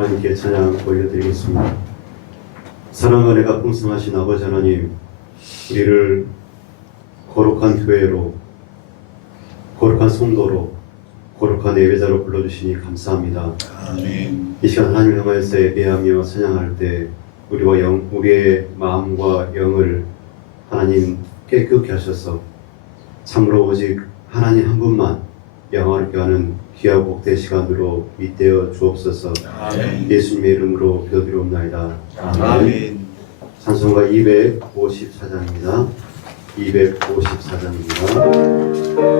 하나님께 찬양 올려드리겠습니다. 사랑과 은혜가 풍성하신 아버지 하나님, 우리를 거룩한 교회로, 거룩한 성도로, 거룩한 예배자로 불러주시니 감사합니다. 아멘. 이 시간 하나님을 향하여서 예배하며 찬양할 때 우리의 마음과 영을 하나님 깨끗게 하셔서 참으로 오직 하나님 한 분만 영화롭게 하는 귀하고 복된 시간으로 잇대어 주옵소서. 아멘. 예수님의 이름으로 기도드리옵나이다. 아멘. 찬송가 254장입니다. 254장입니다.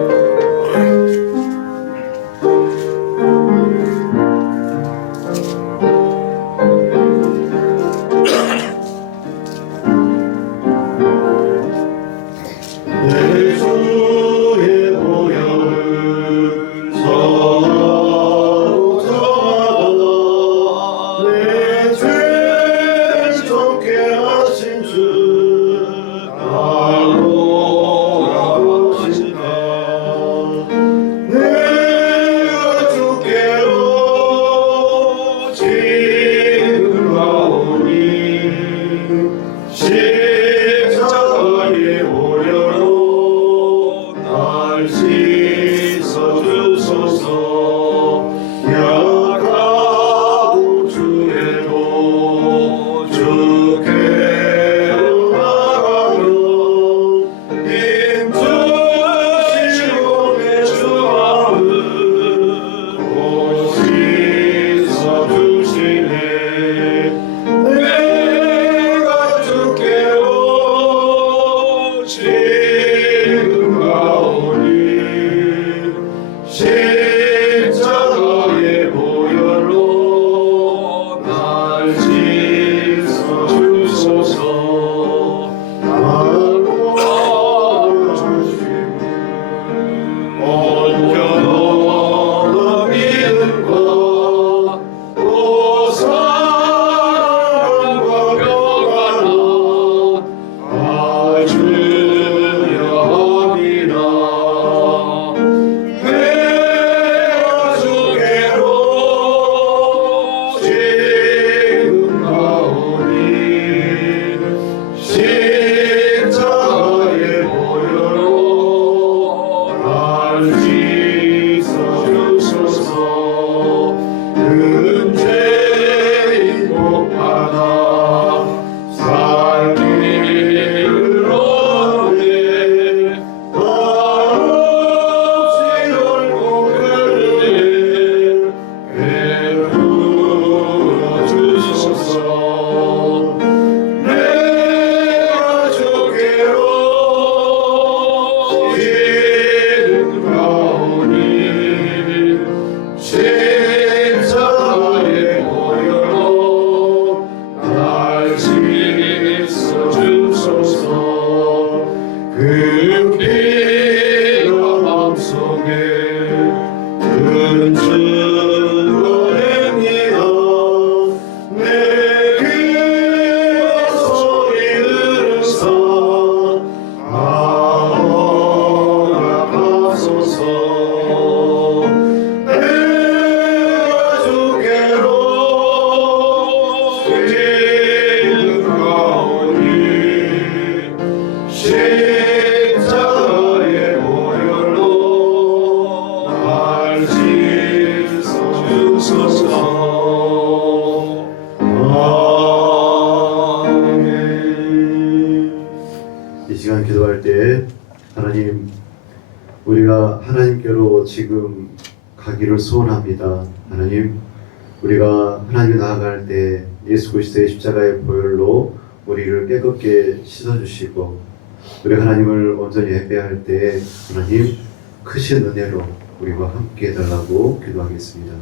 이 시간 기도할 때 하나님, 우리가 하나님께로 지금 가기를 소원합니다. 하나님, 우리가 하나님께 나아갈 때 예수 그리스도의 십자가의 보혈로 우리를 깨끗게 씻어주시고, 우리 하나님을 온전히 예배할 때 하나님 크신 은혜로 우리와 함께 해달라고 기도하겠습니다.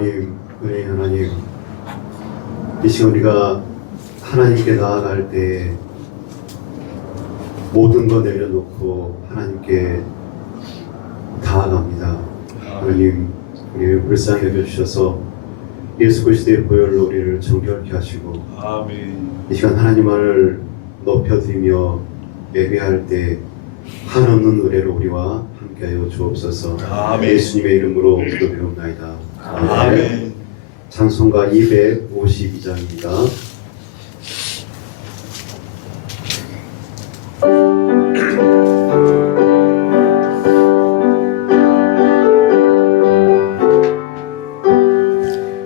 하나님, 은혜의 하나님, 이 시간 우리가 하나님께 나아갈 때 모든 거 내려놓고 하나님께 다가갑니다. 하나님, 우리를 불쌍히 여겨주셔서 예수 그리스도의 보혈로 우리를 정결케 하시고 아멘. 이 시간 하나님을 높여드리며 예배할 때 한없는 은혜로 우리와 함께하여 주옵소서. 아멘. 예수님의 이름으로 기도드리옵나이다. 아멘. 찬송가 252장입니다.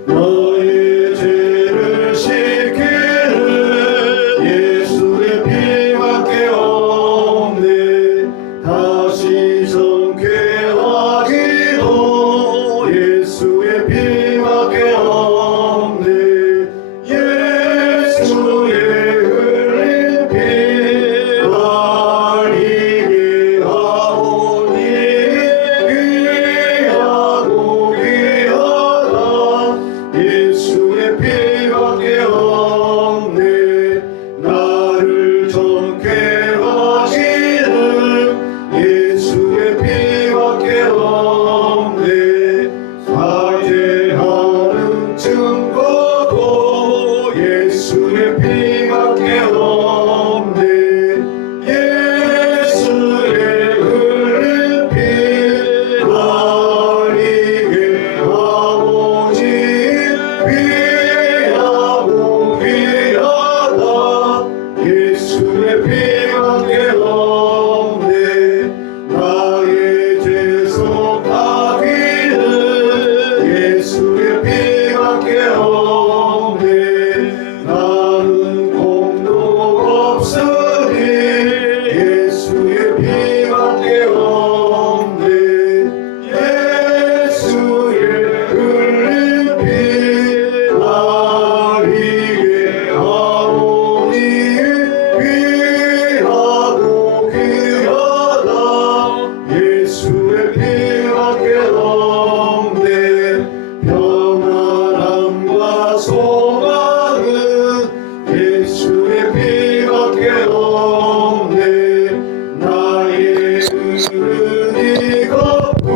너의 죄를 씻기는 예수의 피밖에 없네. 다시 정죄하기도 예수의 피밖에 없네. 예수의 흘린 피 흘리게 하오니 귀하고 귀하다. 예수의 피밖에 없네. 나를 정케 하시는 예수의 피밖에 없네. 사죄하는 증거도 예수의 피밖에 없네. 예수의 흘린 피 흘리게 하오니 귀하고 귀하다. 예수의 피밖에 없네. 나의 죄 속하기는 예수의 피밖에 없네. 나는 공도 없으니 예수의 피밖에 없네. 예수의 흘린 피 흘리게 하오니 귀하고 귀하다. 예수의 피밖에 없네. 평안함과 소망은 예수의 피밖에 없네. 나의 은이 걷고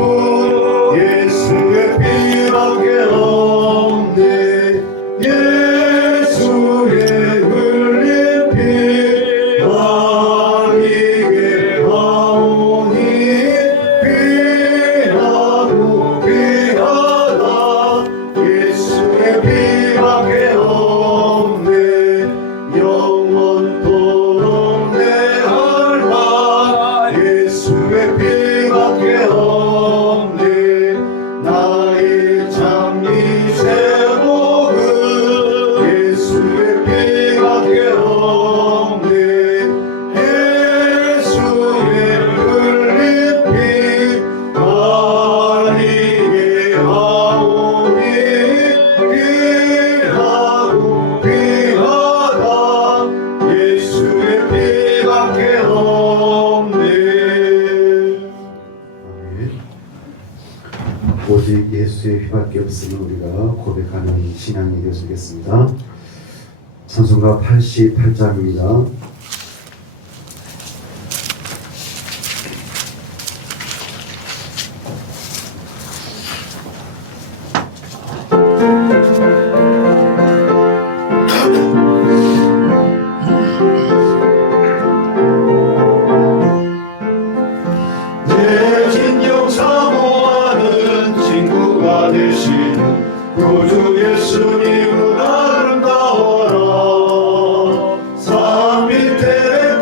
예수의 피밖에 없네. 예수의 흘린 피 흘리게 하오니 귀하고 귀하다. 예수의 피밖에 없네. 영원토록 내 혈관 예수의 피밖에 없네. 나의 장미 제목은 예수의 피밖에 없네. 예수의 흘린 피 흘리게 하오니 귀하고 귀하다. 예수의 피밖에 없네. 아멘. 오직 예수의 피밖에 없음을 우리가 고백하는 신앙이 되어주겠습니다. 찬송가 88장입니다. 내 진정 사모하는 친구가 되시는 구주 예수님은 아름다워라. 산 밑에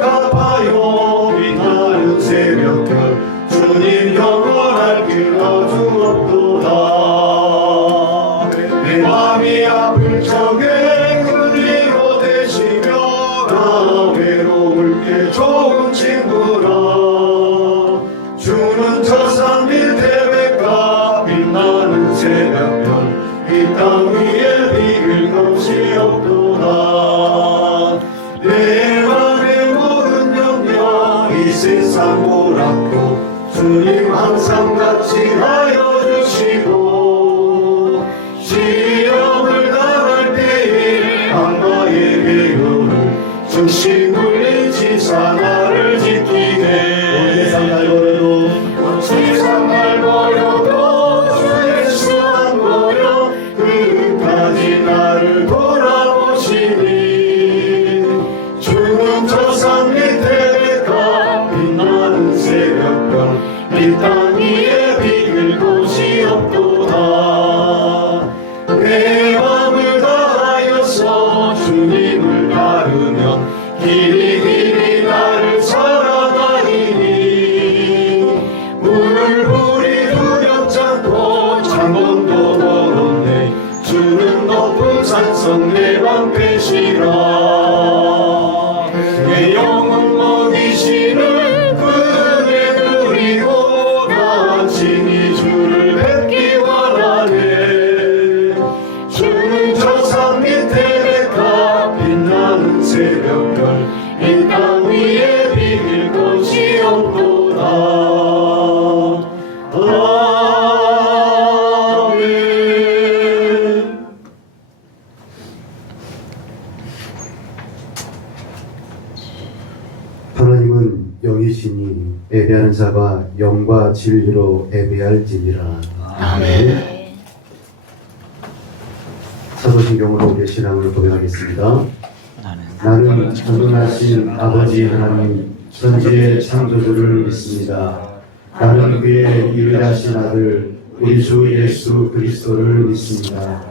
갚아요 빛나는 새벽별 주님 영원할 길 아주 없도다. 내 맘이 아플 적에 그리로 되시며 나 외로울 때 좋은 친구라. 주는 저 산 밑에 백가 빛나는 새벽별 이 땅 위에 비길 것이 없도다. 내 맘의 모든 염려 이 세상 몰았고 주님 항상 같이 하여 주시고 찬송 내 방패시라. 내 영혼 먹이시는 그 은혜 누리고 나 친히 주를 뵙기 원하네. 주는 저 산 밑에 백합 빛나는 새벽별 이 땅 위에 비길 곳이 없도다. 아멘. 하나님은 영이시니 예배하는 자가 영과 진리로 예배할지니라. 아멘. 사도신경으로 우리의 신앙을 고백하겠습니다. 나는 전능하신 아버지 하나님 천지의 창조주를 믿습니다. 나는 그의 유일하신 아들 우리 주 예수 그리스도를 믿습니다.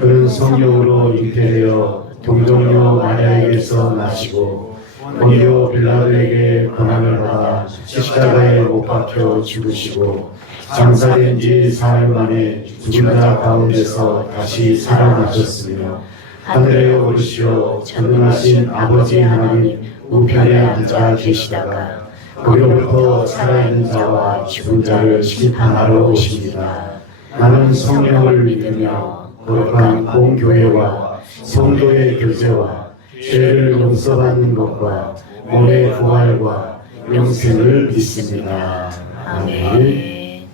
그는 성령으로 잉태되어 동정녀 마리아에게서 나시고 본디오 빌라도에게 고난을 받아 십자가에 못 박혀 죽으시고 장사된 지 사흘 만에 죽은 자 가운데서 다시 살아나셨으며 하늘에 오르시어 전능하신 아버지 하나님 우편에 앉아 계시다가 거기로부터 살아있는 자와 죽은 자를 심판하러 오십니다. 나는 성령을 믿으며 거룩한 공교회와 성도의 교제와 죄를 용서받는 것과 몸의 부활과 영생을 믿습니다. 아멘.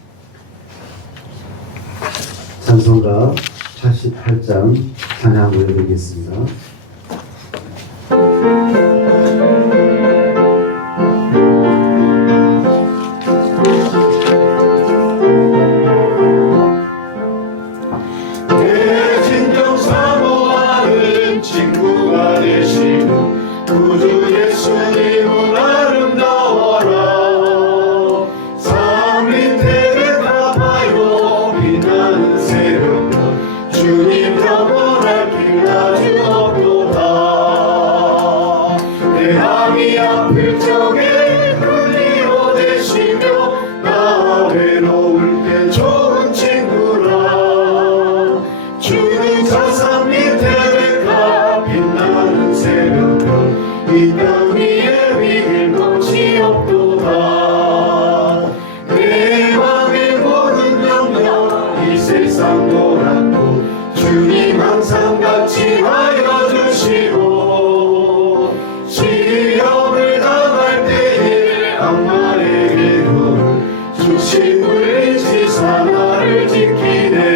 찬송가 88장 찬양 올려드리겠습니다. 내 진정 사모하는 친구가 되시는 구주 예수님은 아름다워라. 산 밑에 백합하여 빛나는 새벽별 주님 영원할 길 아주 없도다. 내 마음이 아플 적에 그리워 되시며 나 외로울 때 좋은 친구라. 주는 저 산 밑에 백합 빛나는 새벽별 이 땅 위에 비길 곳이 없도다. 내 맘의 모든 염려 이 세상 노랗고 주님 항상 같이 하여 주시고 시험을 당할 때에 악마의 괴로움을 주신 물리치사 나를 지키네.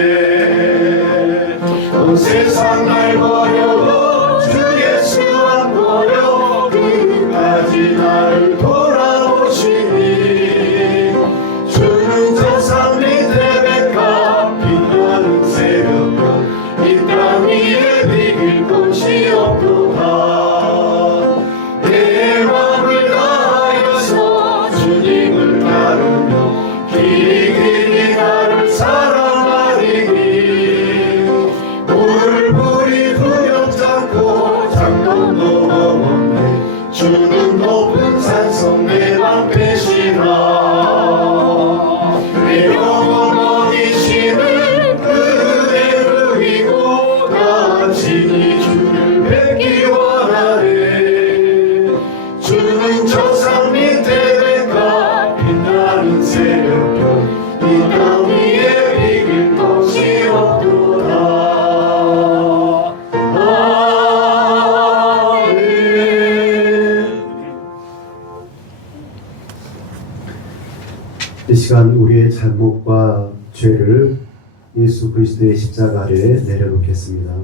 온 세상 날 버려도 주 예수 안 버려 끝까지 나를 돌아오시니. 주는 저 산 밑에 백합 빛나는 새벽별 이 땅 위에 비길 곳이 없도다. 내 맘을 다하여서 주님을 따르며 길이 나를 사랑하리니. 물불이 두렵잖고 장동도 없네. 주는 높은 산성 내 방패시라. 내 영혼 먹이시는 그대를 위고 나 친히 주를 뵙기 원하네. 주는 저 산 밑에 백합 빛나는 새벽별 이 땅 위에 비길 곳이 없도다. 아멘. 이 시간 우리의 잘못과 죄를 예수 그리스도의 십자가 아래에 내려놓겠습니다.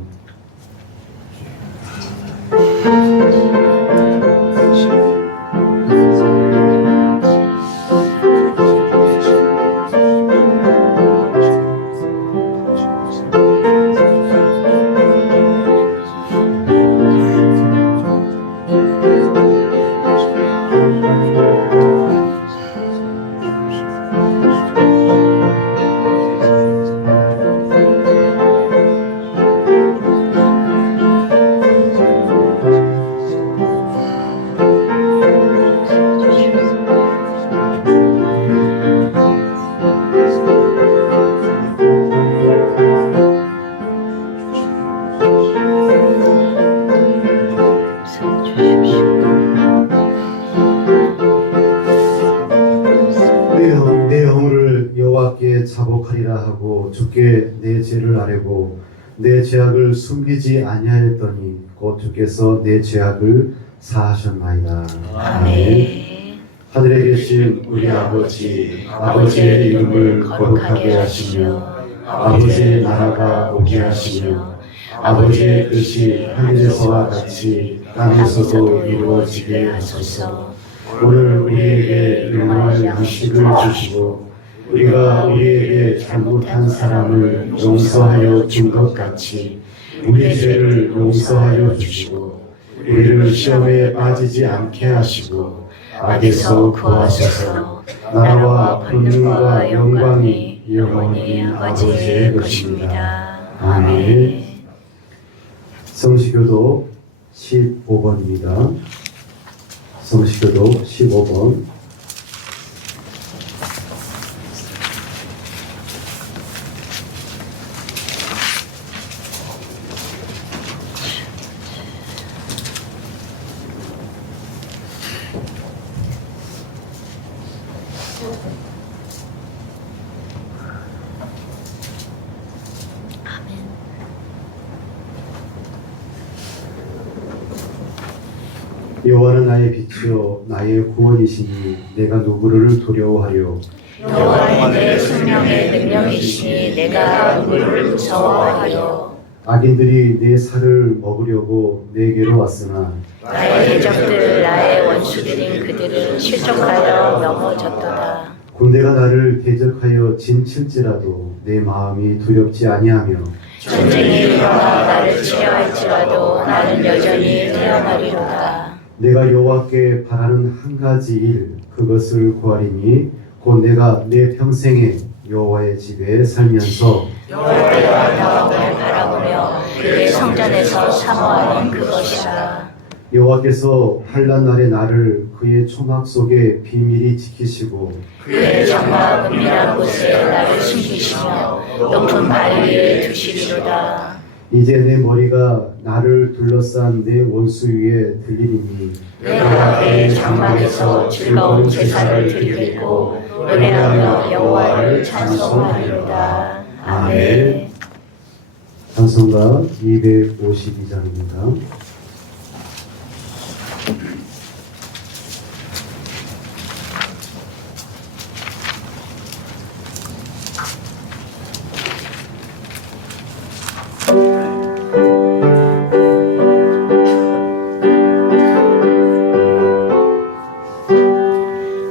자복하리라 하고 주께 내 죄를 아뢰고 내 죄악을 숨기지 아니하였더니 곧 주께서 내 죄악을 사하셨나이다. 아멘. 하늘에 계신 우리 아버지, 아버지의 이름을 거룩하게 하시며 아버지의 나라가 오게 하시며 아버지의 뜻이 하늘에서와 같이 땅에서도 이루어지게 하소서. 오늘 우리에게 일용할 양식을 주시고 우리가 우리에게 잘못한 사람을 용서하여 준 것 같이 우리 죄를 용서하여 주시고 우리를 시험에 빠지지 않게 하시고 악에서 구하소서. 나라와 권능과 영광이 영원히 아버지의 것입니다. 아멘. 성시교도 15번입니다. 성시교도 15번. 여호와는 나의 빛이요 나의 구원이시니 내가 누구를 두려워하려. 여호와는 내 생명의 능력이시니 내가 누구를 무서워하여. 악인들이 내 살을 먹으려고 내게로 왔으나 나의 대적들 나의 원수들인 그들은 실족하여 넘어졌도다. 군대가 나를 대적하여 진칠지라도 내 마음이 두렵지 아니하며 전쟁이 일어나 나를 치려 할지라도 나는 여전히 태어나리로다. 내가 여호와께 바라는 한 가지 일 그것을 구하리니 곧 내가 내 평생에 여호와의 집에 살면서 여호와의 영광을 바라보며 그의 성전에서 사모하는 그것이라. 여호와께서 환난 날에 나를 그의 초막 속에 비밀히 지키시고 그의 장막 은밀한 곳에 나를 숨기시며 높은 바위 위에 두시리로다. 이제 내 머리가 나를 둘러싼 내 원수 위에 들리리니 내가 그의 장막에서 즐거운 제사를 드리고 노래하며 여호와를 찬송하리로다. 아멘. 찬송가 252장입니다.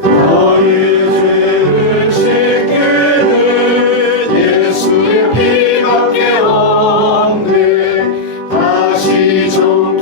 나의 죄를 씻기는 예수의 피밖에 없네. 다시 좀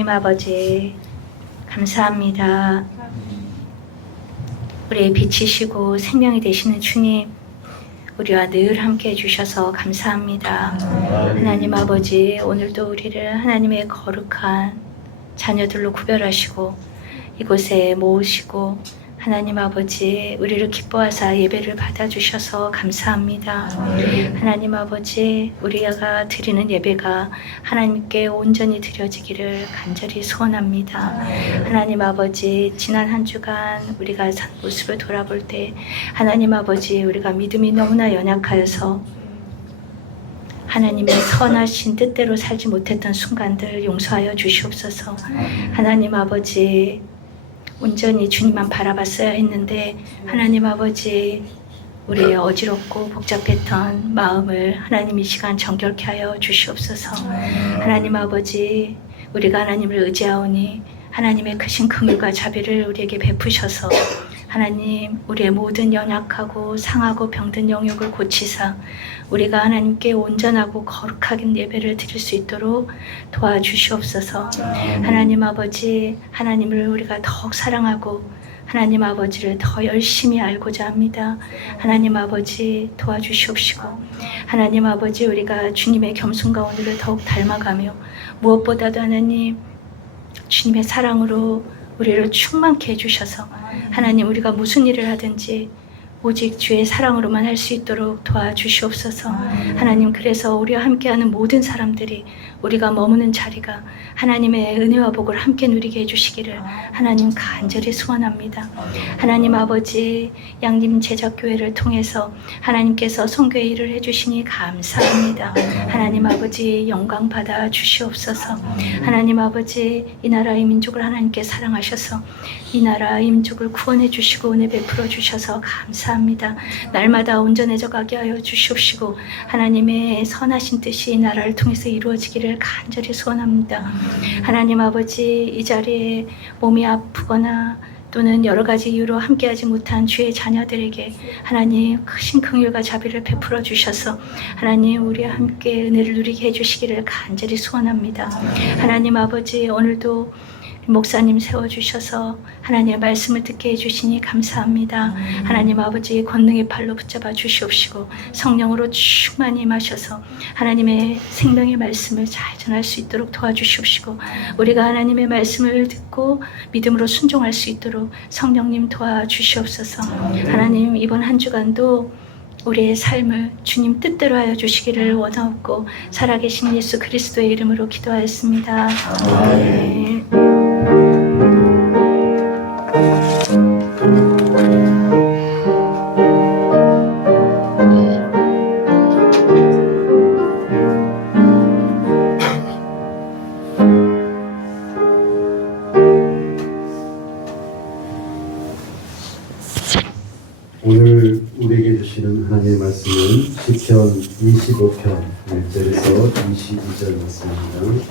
하나님 아버지 감사합니다. 우리의 빛이시고 생명이 되시는 주님, 우리와 늘 함께 해주셔서 감사합니다. 하나님 아버지, 오늘도 우리를 하나님의 거룩한 자녀들로 구별하시고 이곳에 모으시고 하나님 아버지, 우리를 기뻐하사 예배를 받아주셔서 감사합니다. 하나님 아버지, 우리가 드리는 예배가 하나님께 온전히 드려지기를 간절히 소원합니다. 하나님 아버지, 지난 한 주간 우리가 산 모습을 돌아볼 때 하나님 아버지, 우리가 믿음이 너무나 연약하여서 하나님의 선하신 뜻대로 살지 못했던 순간들 용서하여 주시옵소서. 하나님 아버지, 온전히 주님만 바라봤어야 했는데 하나님 아버지, 우리의 어지럽고 복잡했던 마음을 하나님 이 시간 정결케 하여 주시옵소서. 하나님 아버지, 우리가 하나님을 의지하오니 하나님의 크신 긍휼과 자비를 우리에게 베푸셔서 하나님, 우리의 모든 연약하고 상하고 병든 영역을 고치사 우리가 하나님께 온전하고 거룩하게 예배를 드릴 수 있도록 도와주시옵소서. 하나님 아버지, 하나님을 우리가 더욱 사랑하고 하나님 아버지를 더 열심히 알고자 합니다. 하나님 아버지, 도와주시옵시고 하나님 아버지, 우리가 주님의 겸손과 온유를 더욱 닮아가며 무엇보다도 하나님, 주님의 사랑으로 우리를 충만케 해주셔서 하나님, 우리가 무슨 일을 하든지 오직 주의 사랑으로만 할 수 있도록 도와주시옵소서. 하나님, 그래서 우리와 함께하는 모든 사람들이 우리가 머무는 자리가 하나님의 은혜와 복을 함께 누리게 해주시기를 하나님 간절히 소원합니다. 하나님 아버지, 양림 제작교회를 통해서 하나님께서 선교의 일을 해주시니 감사합니다. 하나님 아버지, 영광 받아 주시옵소서. 하나님 아버지, 이 나라의 민족을 하나님께 사랑하셔서 이 나라의 민족을 구원해 주시고 은혜 베풀어 주셔서 감사합니다. 날마다 온전해져 가게 하여 주시옵시고 하나님의 선하신 뜻이 이 나라를 통해서 이루어지기를 간절히 소원합니다. 하나님 아버지, 이 자리에 몸이 아프거나 또는 여러 가지 이유로 함께하지 못한 주의 자녀들에게 하나님 크신 긍휼과 자비를 베풀어 주셔서 하나님, 우리와 함께 은혜를 누리게 해주시기를 간절히 소원합니다. 하나님 아버지, 오늘도 목사님 세워주셔서 하나님의 말씀을 듣게 해주시니 감사합니다. 하나님 아버지, 권능의 팔로 붙잡아 주시옵시고 성령으로 충만히 임하셔서 하나님의 생명의 말씀을 잘 전할 수 있도록 도와주시옵시고 우리가 하나님의 말씀을 듣고 믿음으로 순종할 수 있도록 성령님 도와주시옵소서. 하나님, 이번 한 주간도 우리의 삶을 주님 뜻대로 하여 주시기를 원하옵고 살아계신 예수 그리스도의 이름으로 기도하였습니다. 아멘. 오늘 우리에게 주시는 하나님의 말씀은 시편 25편 1절에서 22절 말씀입니다.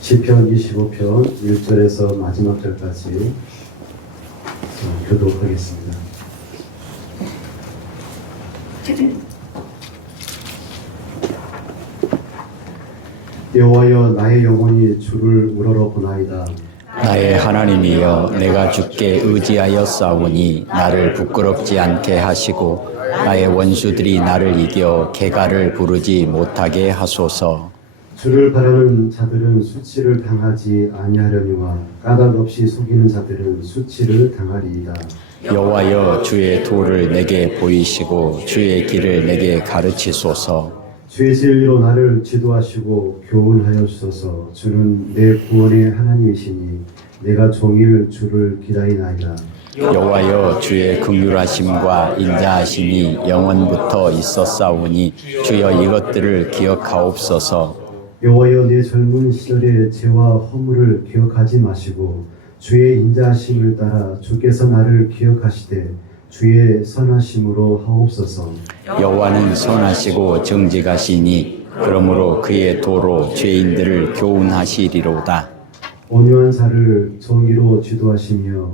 시편 25편 1절에서 마지막 절까지 교독하겠습니다. 여호와여, 나의 영혼이 주를 우러러 보나이다. 나의 하나님이여, 내가 주께 의지하여 싸우니 나를 부끄럽지 않게 하시고 나의 원수들이 나를 이겨 개가를 부르지 못하게 하소서. 주를 바라는 자들은 수치를 당하지 아니하려니와 까닭 없이 속이는 자들은 수치를 당하리이다. 여호와여, 주의 도를 내게 보이시고 주의 길을 내게 가르치소서. 주의 진리로 나를 지도하시고 교훈하여 주소서. 주는 내 구원의 하나님이시니 내가 종일 주를 기다리나이다. 여호와여, 주의 긍휼하심과 인자하심이 영원부터 있었사오니 주여 이것들을 기억하옵소서. 여호와여, 내 젊은 시절의 죄와 허물을 기억하지 마시고 주의 인자하심을 따라 주께서 나를 기억하시되 주의 선하심으로 하옵소서. 여호와는 선하시고 정직하시니 그러므로 그의 도로 죄인들을 교훈하시리로다. 온유한 자를 정의로 지도하시며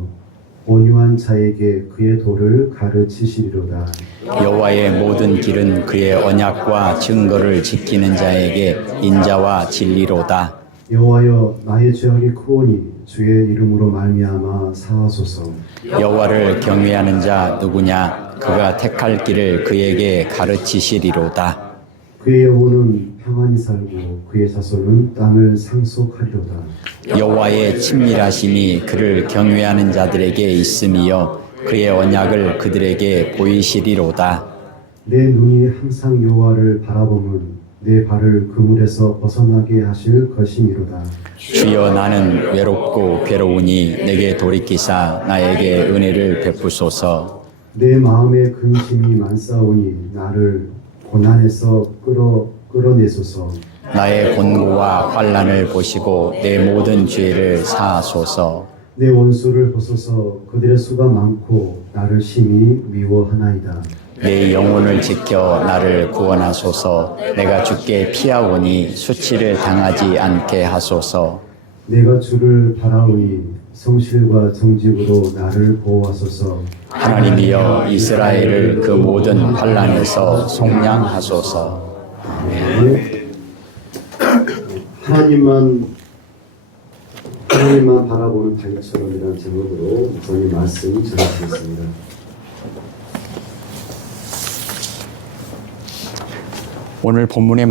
온유한 자에게 그의 도를 가르치시리로다. 여호와의 모든 길은 그의 언약과 증거를 지키는 자에게 인자와 진리로다. 여호와여, 나의 죄악이 크오니 주의 이름으로 말미암아 사하소서. 여호와를 경외하는 자 누구냐? 그가 택할 길을 그에게 가르치시리로다. 그의 영혼은 평안히 살고 그의 자손은 땅을 상속하리로다. 여호와의 친밀하심이 그를 경외하는 자들에게 있음이요 그의 언약을 그들에게 보이시리로다. 내 눈이 항상 여호와를 바라보면 내 발을 그물에서 벗어나게 하실 것이미로다. 주여, 나는 외롭고 괴로우니 내게 돌이키사 나에게 은혜를 베푸소서. 내 마음에 근심이 많사오니 나를 고난에서 끌어내소서. 나의 곤고와 환난을 보시고 내 모든 죄를 사하소서. 내 원수를 보소서. 그들의 수가 많고 나를 심히 미워하나이다. 내 영혼을 지켜 나를 구원하소서. 내가 주께 피하오니 수치를 당하지 않게 하소서. 내가 주를 바라오니 성실과 정직으로 나를 보호하소서. 하나님이여, 이스라엘을 그 모든 환난에서 속량하소서. 하나님만 바라보는 다윗처럼이라는 제목으로 목사님 말씀 전해드리겠습니다. 오늘 본문의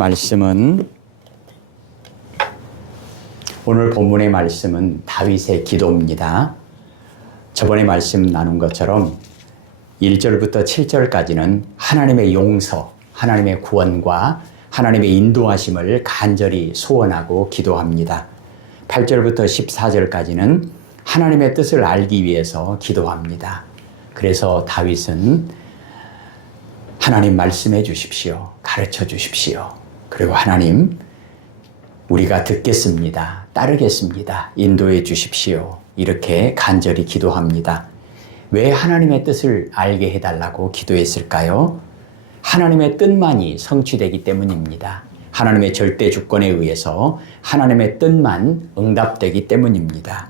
말씀은 다윗의 기도입니다. 저번에 말씀 나눈 것처럼 1절부터 7절까지는 하나님의 용서, 하나님의 구원과 하나님의 인도하심을 간절히 소원하고 기도합니다. 8절부터 14절까지는 하나님의 뜻을 알기 위해서 기도합니다. 그래서 다윗은 하나님 말씀해 주십시오. 가르쳐 주십시오. 그리고 하나님, 우리가 듣겠습니다. 따르겠습니다. 인도해 주십시오. 이렇게 간절히 기도합니다. 왜 하나님의 뜻을 알게 해달라고 기도했을까요? 하나님의 뜻만이 성취되기 때문입니다. 하나님의 절대 주권에 의해서 하나님의 뜻만 응답되기 때문입니다.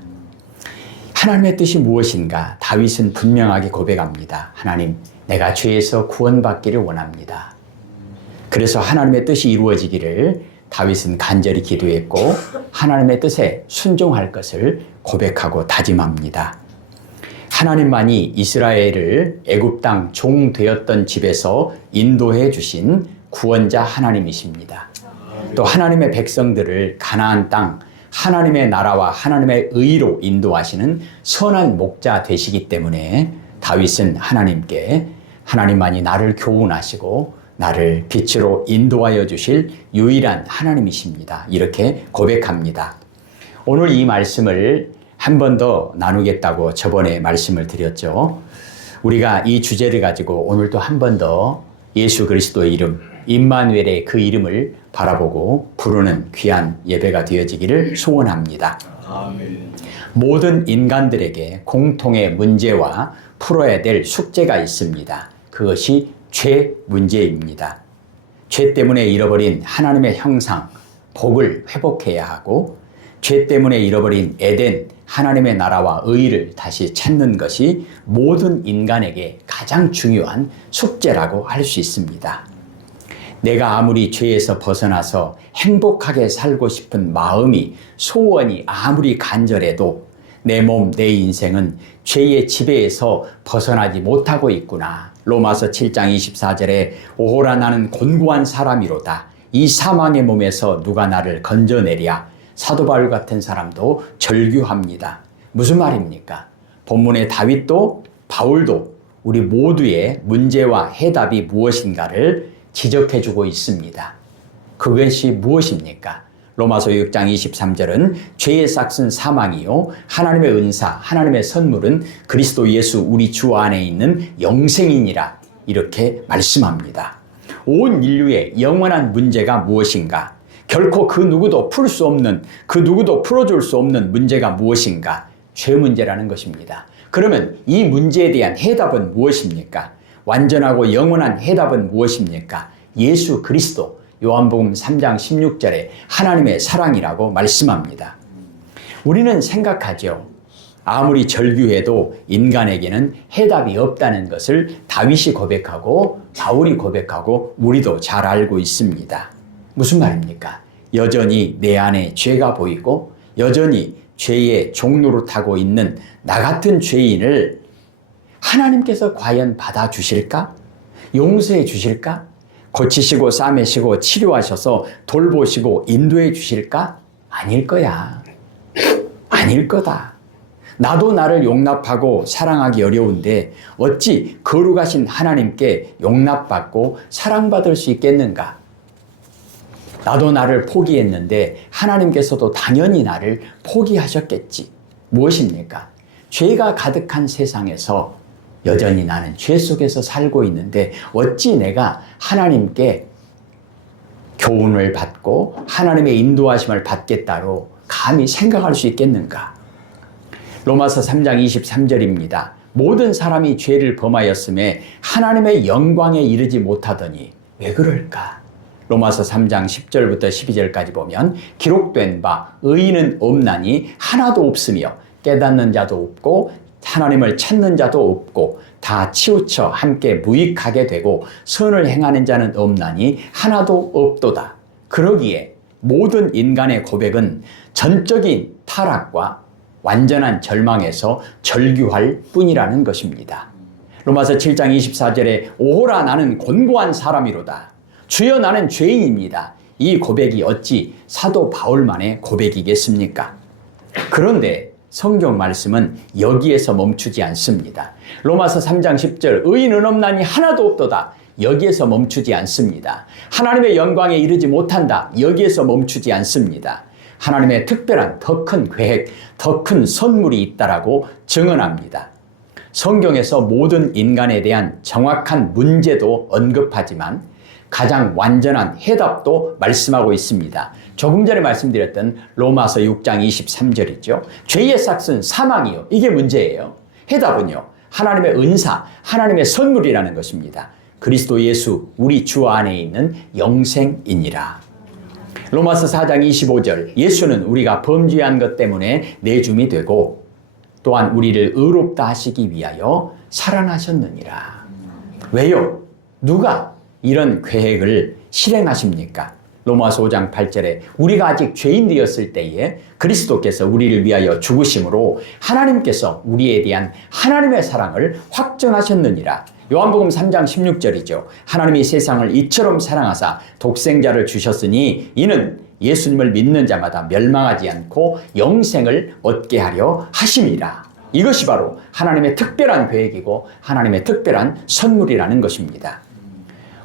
하나님의 뜻이 무엇인가? 다윗은 분명하게 고백합니다. 하나님, 내가 죄에서 구원받기를 원합니다. 그래서 하나님의 뜻이 이루어지기를 다윗은 간절히 기도했고 하나님의 뜻에 순종할 것을 고백하고 다짐합니다. 하나님만이 이스라엘을 애굽 땅 종 되었던 집에서 인도해 주신 구원자 하나님이십니다. 또 하나님의 백성들을 가나안 땅 하나님의 나라와 하나님의 의로 인도하시는 선한 목자 되시기 때문에 다윗은 하나님께 하나님만이 나를 교훈하시고 나를 빛으로 인도하여 주실 유일한 하나님이십니다. 이렇게 고백합니다. 오늘 이 말씀을 한 번 더 나누겠다고 저번에 말씀을 드렸죠. 우리가 이 주제를 가지고 오늘도 한 번 더 예수 그리스도의 이름, 임마누엘의 그 이름을 바라보고 부르는 귀한 예배가 되어지기를 소원합니다. 아멘. 모든 인간들에게 공통의 문제와 풀어야 될 숙제가 있습니다. 그것이 죄 문제입니다. 죄 때문에 잃어버린 하나님의 형상, 복을 회복해야 하고 죄 때문에 잃어버린 에덴, 하나님의 나라와 의를 다시 찾는 것이 모든 인간에게 가장 중요한 숙제라고 할 수 있습니다. 내가 아무리 죄에서 벗어나서 행복하게 살고 싶은 마음이, 소원이 아무리 간절해도 내 몸, 내 인생은 죄의 지배에서 벗어나지 못하고 있구나. 로마서 7장 24절에 오호라 나는 곤고한 사람이로다. 이 사망의 몸에서 누가 나를 건져내랴. 사도 바울 같은 사람도 절규합니다. 무슨 말입니까? 본문의 다윗도 바울도 우리 모두의 문제와 해답이 무엇인가를 지적해주고 있습니다. 그것이 무엇입니까? 로마서 6장 23절은 죄의 싹은 사망이요 하나님의 은사, 하나님의 선물은 그리스도 예수 우리 주 안에 있는 영생이니라 이렇게 말씀합니다. 온 인류의 영원한 문제가 무엇인가? 결코 그 누구도 풀 수 없는, 그 누구도 풀어줄 수 없는 문제가 무엇인가? 죄 문제라는 것입니다. 그러면 이 문제에 대한 해답은 무엇입니까? 완전하고 영원한 해답은 무엇입니까? 예수 그리스도, 요한복음 3장 16절에 하나님의 사랑이라고 말씀합니다. 우리는 생각하죠. 아무리 절규해도 인간에게는 해답이 없다는 것을 다윗이 고백하고 바울이 고백하고 우리도 잘 알고 있습니다. 무슨 말입니까? 여전히 내 안에 죄가 보이고 여전히 죄의 종노릇하고 있는 나 같은 죄인을 하나님께서 과연 받아주실까? 용서해 주실까? 고치시고 싸매시고 치료하셔서 돌보시고 인도해 주실까? 아닐 거야. 아닐 거다. 나도 나를 용납하고 사랑하기 어려운데 어찌 거룩하신 하나님께 용납받고 사랑받을 수 있겠는가? 나도 나를 포기했는데 하나님께서도 당연히 나를 포기하셨겠지. 무엇입니까? 죄가 가득한 세상에서 여전히 나는 죄 속에서 살고 있는데 어찌 내가 하나님께 교훈을 받고 하나님의 인도하심을 받겠다로 감히 생각할 수 있겠는가? 로마서 3장 23절입니다. 모든 사람이 죄를 범하였음에 하나님의 영광에 이르지 못하더니 왜 그럴까? 로마서 3장 10절부터 12절까지 보면 기록된 바 의인은 없나니 하나도 없으며 깨닫는 자도 없고 하나님을 찾는 자도 없고 다 치우쳐 함께 무익하게 되고 선을 행하는 자는 없나니 하나도 없도다. 그러기에 모든 인간의 고백은 전적인 타락과 완전한 절망에서 절규할 뿐이라는 것입니다. 로마서 7장 24절에 오호라 나는 곤고한 사람이로다. 주여 나는 죄인입니다. 이 고백이 어찌 사도 바울만의 고백이겠습니까? 그런데 성경 말씀은 여기에서 멈추지 않습니다. 로마서 3장 10절 의인은 없나니 하나도 없도다. 여기에서 멈추지 않습니다. 하나님의 영광에 이르지 못한다. 여기에서 멈추지 않습니다. 하나님의 특별한 더 큰 계획, 더 큰 선물이 있다라고 증언합니다. 성경에서 모든 인간에 대한 정확한 문제도 언급하지만 가장 완전한 해답도 말씀하고 있습니다. 조금 전에 말씀드렸던 로마서 6장 23절이죠. 죄의 삭은 사망이요. 이게 문제예요. 해답은요. 하나님의 은사, 하나님의 선물이라는 것입니다. 그리스도 예수, 우리 주 안에 있는 영생이니라. 로마서 4장 25절 예수는 우리가 범죄한 것 때문에 내줌이 되고 또한 우리를 의롭다 하시기 위하여 살아나셨느니라. 왜요? 누가 이런 계획을 실행하십니까? 로마서 5장 8절에 우리가 아직 죄인 되었을 때에 그리스도께서 우리를 위하여 죽으심으로 하나님께서 우리에 대한 하나님의 사랑을 확정하셨느니라. 요한복음 3장 16절이죠. 하나님이 세상을 이처럼 사랑하사 독생자를 주셨으니 이는 예수님을 믿는 자마다 멸망하지 않고 영생을 얻게 하려 하심이라. 이것이 바로 하나님의 특별한 계획이고 하나님의 특별한 선물이라는 것입니다.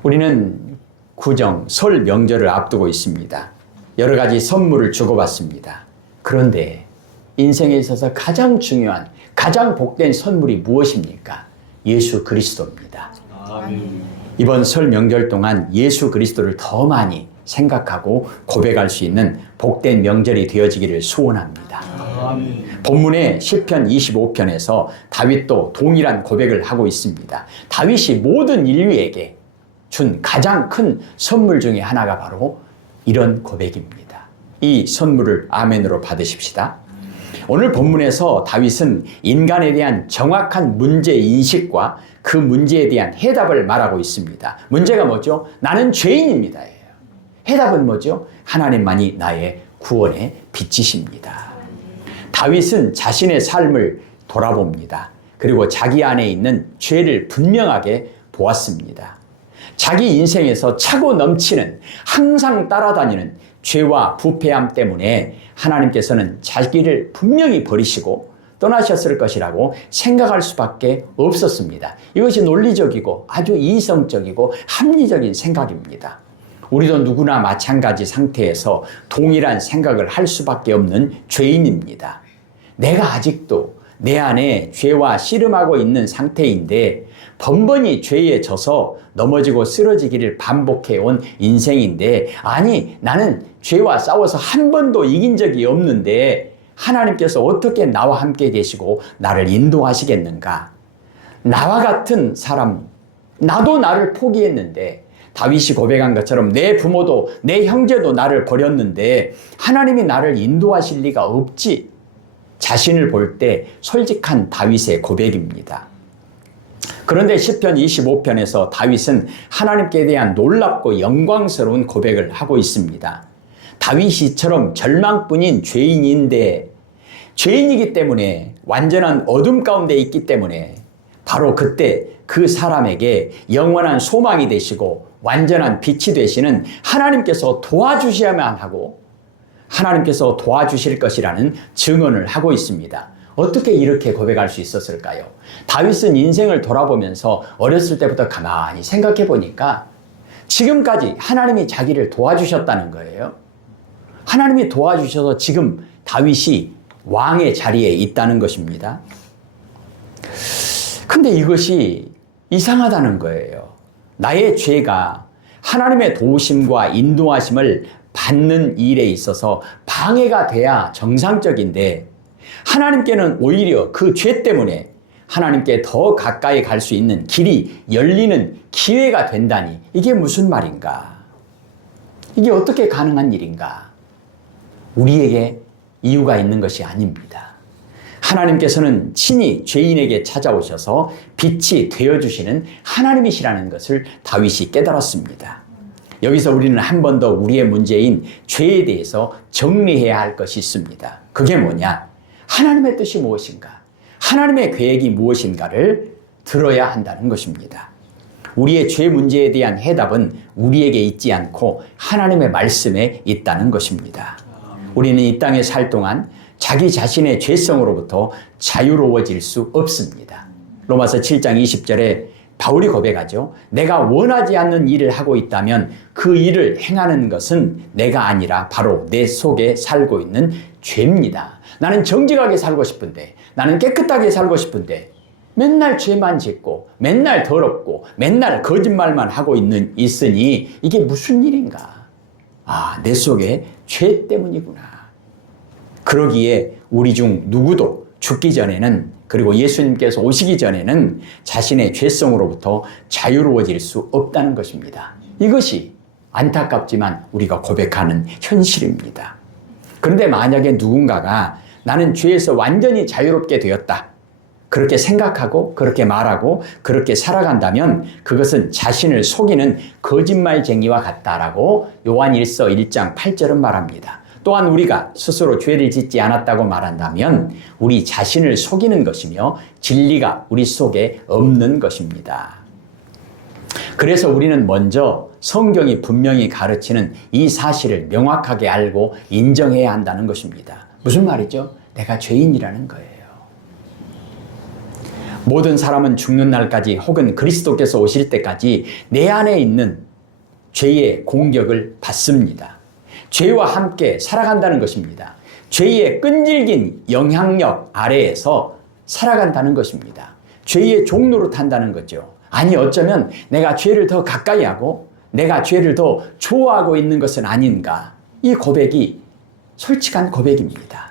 우리는 구정, 설 명절을 앞두고 있습니다. 여러 가지 선물을 주고받습니다. 그런데 인생에 있어서 가장 중요한, 가장 복된 선물이 무엇입니까? 예수 그리스도입니다. 아멘. 이번 설 명절 동안 예수 그리스도를 더 많이 생각하고 고백할 수 있는 복된 명절이 되어지기를 소원합니다. 아멘. 본문의 시편 25편에서 다윗도 동일한 고백을 하고 있습니다. 다윗이 모든 인류에게 준 가장 큰 선물 중에 하나가 바로 이런 고백입니다. 이 선물을 아멘으로 받으십시다. 오늘 본문에서 다윗은 인간에 대한 정확한 문제 인식과 그 문제에 대한 해답을 말하고 있습니다. 문제가 뭐죠? 나는 죄인입니다. 해답은 뭐죠? 하나님만이 나의 구원의 빛이십니다. 다윗은 자신의 삶을 돌아봅니다. 그리고 자기 안에 있는 죄를 분명하게 보았습니다. 자기 인생에서 차고 넘치는, 항상 따라다니는 죄와 부패함 때문에 하나님께서는 자기를 분명히 버리시고 떠나셨을 것이라고 생각할 수밖에 없었습니다. 이것이 논리적이고 아주 이성적이고 합리적인 생각입니다. 우리도 누구나 마찬가지 상태에서 동일한 생각을 할 수밖에 없는 죄인입니다. 내가 아직도 내 안에 죄와 씨름하고 있는 상태인데 번번이 죄에 져서 넘어지고 쓰러지기를 반복해온 인생인데, 아니 나는 죄와 싸워서 한 번도 이긴 적이 없는데 하나님께서 어떻게 나와 함께 계시고 나를 인도하시겠는가? 나와 같은 사람, 나도 나를 포기했는데 다윗이 고백한 것처럼 내 부모도 내 형제도 나를 버렸는데 하나님이 나를 인도하실 리가 없지. 자신을 볼 때 솔직한 다윗의 고백입니다. 그런데 시편 25편에서 다윗은 하나님께 대한 놀랍고 영광스러운 고백을 하고 있습니다. 다윗이처럼 절망뿐인 죄인인데 죄인이기 때문에 완전한 어둠 가운데 있기 때문에 바로 그때 그 사람에게 영원한 소망이 되시고 완전한 빛이 되시는 하나님께서 도와주셔야만 하고 하나님께서 도와주실 것이라는 증언을 하고 있습니다. 어떻게 이렇게 고백할 수 있었을까요? 다윗은 인생을 돌아보면서 어렸을 때부터 가만히 생각해 보니까 지금까지 하나님이 자기를 도와주셨다는 거예요. 하나님이 도와주셔서 지금 다윗이 왕의 자리에 있다는 것입니다. 근데 이것이 이상하다는 거예요. 나의 죄가 하나님의 도우심과 인도하심을 받는 일에 있어서 방해가 돼야 정상적인데 하나님께는 오히려 그 죄 때문에 하나님께 더 가까이 갈 수 있는 길이 열리는 기회가 된다니 이게 무슨 말인가? 이게 어떻게 가능한 일인가? 우리에게 이유가 있는 것이 아닙니다. 하나님께서는 친히 죄인에게 찾아오셔서 빛이 되어주시는 하나님이시라는 것을 다윗이 깨달았습니다. 여기서 우리는 한 번 더 우리의 문제인 죄에 대해서 정리해야 할 것이 있습니다. 그게 뭐냐? 하나님의 뜻이 무엇인가? 하나님의 계획이 무엇인가를 들어야 한다는 것입니다. 우리의 죄 문제에 대한 해답은 우리에게 있지 않고 하나님의 말씀에 있다는 것입니다. 우리는 이 땅에 살 동안 자기 자신의 죄성으로부터 자유로워질 수 없습니다. 로마서 7장 20절에 바울이 고백하죠. 내가 원하지 않는 일을 하고 있다면 그 일을 행하는 것은 내가 아니라 바로 내 속에 살고 있는 죄입니다. 나는 정직하게 살고 싶은데, 나는 깨끗하게 살고 싶은데 맨날 죄만 짓고 맨날 더럽고 맨날 거짓말만 하고 있으니 이게 무슨 일인가? 아, 내 속에 죄 때문이구나. 그러기에 우리 중 누구도 죽기 전에는, 그리고 예수님께서 오시기 전에는 자신의 죄성으로부터 자유로워질 수 없다는 것입니다. 이것이 안타깝지만 우리가 고백하는 현실입니다. 그런데 만약에 누군가가 나는 죄에서 완전히 자유롭게 되었다, 그렇게 생각하고 그렇게 말하고 그렇게 살아간다면 그것은 자신을 속이는 거짓말쟁이와 같다라고 요한 1서 1장 8절은 말합니다. 또한 우리가 스스로 죄를 짓지 않았다고 말한다면 우리 자신을 속이는 것이며 진리가 우리 속에 없는 것입니다. 그래서 우리는 먼저 성경이 분명히 가르치는 이 사실을 명확하게 알고 인정해야 한다는 것입니다. 무슨 말이죠? 내가 죄인이라는 거예요. 모든 사람은 죽는 날까지 혹은 그리스도께서 오실 때까지 내 안에 있는 죄의 공격을 받습니다. 죄와 함께 살아간다는 것입니다. 죄의 끈질긴 영향력 아래에서 살아간다는 것입니다. 죄의 종로로 탄다는 거죠. 아니, 어쩌면 내가 죄를 더 가까이 하고 내가 죄를 더 좋아하고 있는 것은 아닌가. 이 고백이 솔직한 고백입니다.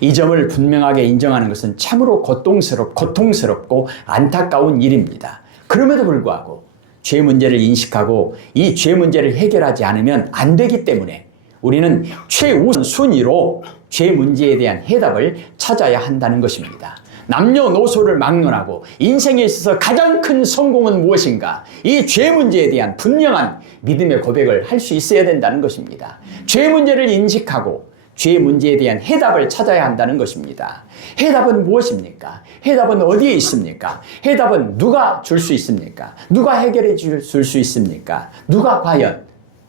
이 점을 분명하게 인정하는 것은 참으로 고통스럽고 안타까운 일입니다. 그럼에도 불구하고 죄 문제를 인식하고 이 죄 문제를 해결하지 않으면 안 되기 때문에 우리는 최우선순위로 죄 문제에 대한 해답을 찾아야 한다는 것입니다. 남녀노소를 막론하고 인생에 있어서 가장 큰 성공은 무엇인가? 이 죄 문제에 대한 분명한 믿음의 고백을 할 수 있어야 된다는 것입니다. 죄 문제를 인식하고 죄 문제에 대한 해답을 찾아야 한다는 것입니다. 해답은 무엇입니까? 해답은 어디에 있습니까? 해답은 누가 줄 수 있습니까? 누가 해결해 줄 수 있습니까? 누가 과연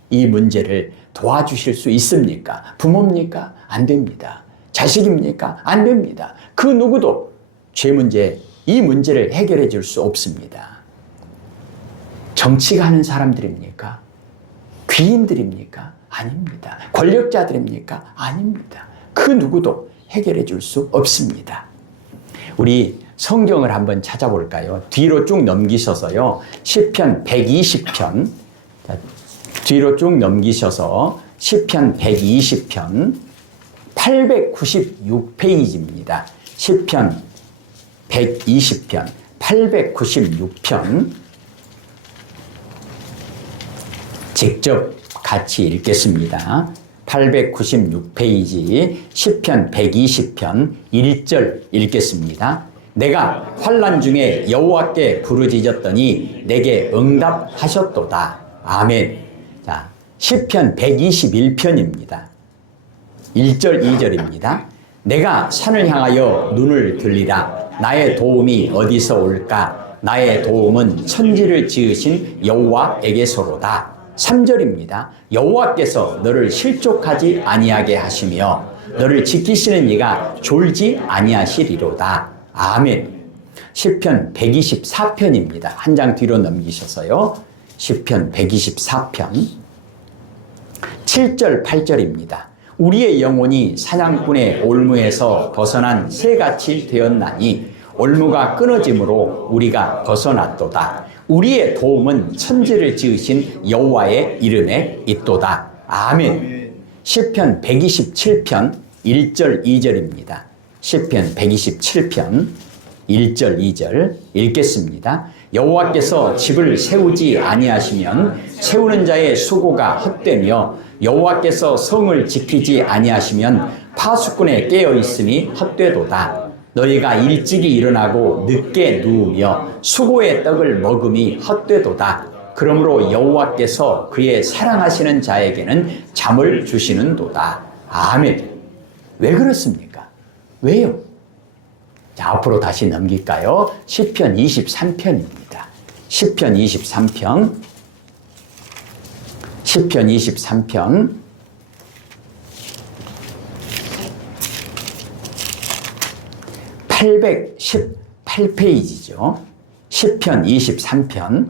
이 문제를 도와주실 수 있습니까? 부모입니까? 안 됩니다. 자식입니까? 안 됩니다. 그 누구도 죄 문제, 이 문제를 해결해 줄 수 없습니다. 정치가 하는 사람들입니까? 귀인들입니까? 아닙니다. 권력자들입니까? 아닙니다. 그 누구도 해결해 줄 수 없습니다. 우리 성경을 한번 찾아볼까요? 뒤로 쭉 넘기셔서요. 시편 120편, 뒤로 쭉 넘기셔서 시편 120편 896페이지입니다. 시편 120편 896편 직접 같이 읽겠습니다. 896페이지 시편 120편 1절 읽겠습니다. 내가 환난 중에 여호와께 부르짖었더니 내게 응답하셨도다. 아멘. 자, 시편 121편입니다. 1절 2절입니다. 내가 산을 향하여 눈을 들리라. 나의 도움이 어디서 올까? 나의 도움은 천지를 지으신 여호와에게서로다. 3절입니다. 여호와께서 너를 실족하지 아니하게 하시며 너를 지키시는 이가 졸지 아니하시리로다. 아멘. 시편 124편입니다. 한 장 뒤로 넘기셔서요. 시편 124편 7절 8절입니다. 우리의 영혼이 사냥꾼의 올무에서 벗어난 새같이 되었나니 올무가 끊어짐으로 우리가 벗어났도다. 우리의 도움은 천지를 지으신 여호와의 이름에 있도다. 아멘. 시편 127편 1절 2절입니다. 시편 127편 1절 2절 읽겠습니다. 여호와께서 집을 세우지 아니하시면 세우는 자의 수고가 헛되며 여호와께서 성을 지키지 아니하시면 파수꾼에 깨어 있음이 헛되도다. 너희가 일찍이 일어나고 늦게 누우며 수고의 떡을 먹음이 헛되도다. 그러므로 여호와께서 그의 사랑하시는 자에게는 잠을 주시는도다. 아멘. 왜 그렇습니까? 왜요? 자, 앞으로 다시 넘길까요? 시편 23편입니다. 시편 23편 818페이지죠. 시편 23편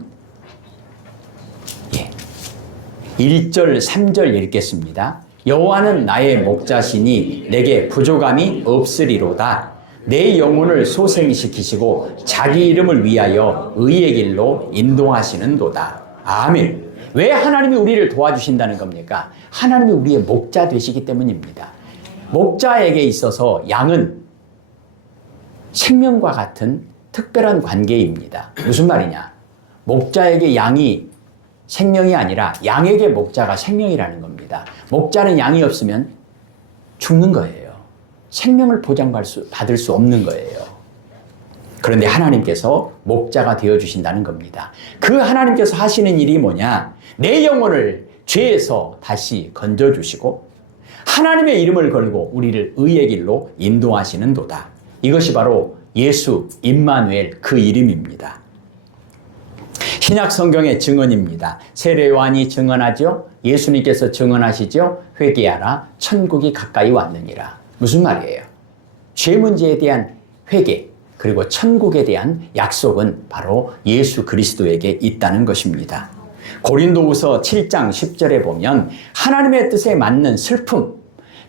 1절 3절 읽겠습니다. 여호와는 나의 목자시니 내게 부족함이 없으리로다. 내 영혼을 소생시키시고 자기 이름을 위하여 의의 길로 인도하시는도다. 아멘. 왜 하나님이 우리를 도와주신다는 겁니까? 하나님이 우리의 목자 되시기 때문입니다. 목자에게 있어서 양은 생명과 같은 특별한 관계입니다. 무슨 말이냐? 목자에게 양이 생명이 아니라 양에게 목자가 생명이라는 겁니다. 목자는 양이 없으면 죽는 거예요. 생명을 보장받을 수 없는 거예요. 그런데 하나님께서 목자가 되어주신다는 겁니다. 그 하나님께서 하시는 일이 뭐냐? 내 영혼을 죄에서 다시 건져주시고 하나님의 이름을 걸고 우리를 의의 길로 인도하시는도다. 이것이 바로 예수 임마누엘 그 이름입니다. 신약 성경의 증언입니다. 세례 요한이 증언하죠. 예수님께서 증언하시죠. 회개하라 천국이 가까이 왔느니라. 무슨 말이에요? 죄 문제에 대한 회개 그리고 천국에 대한 약속은 바로 예수 그리스도에게 있다는 것입니다. 고린도후서 7장 10절에 보면 하나님의 뜻에 맞는 슬픔,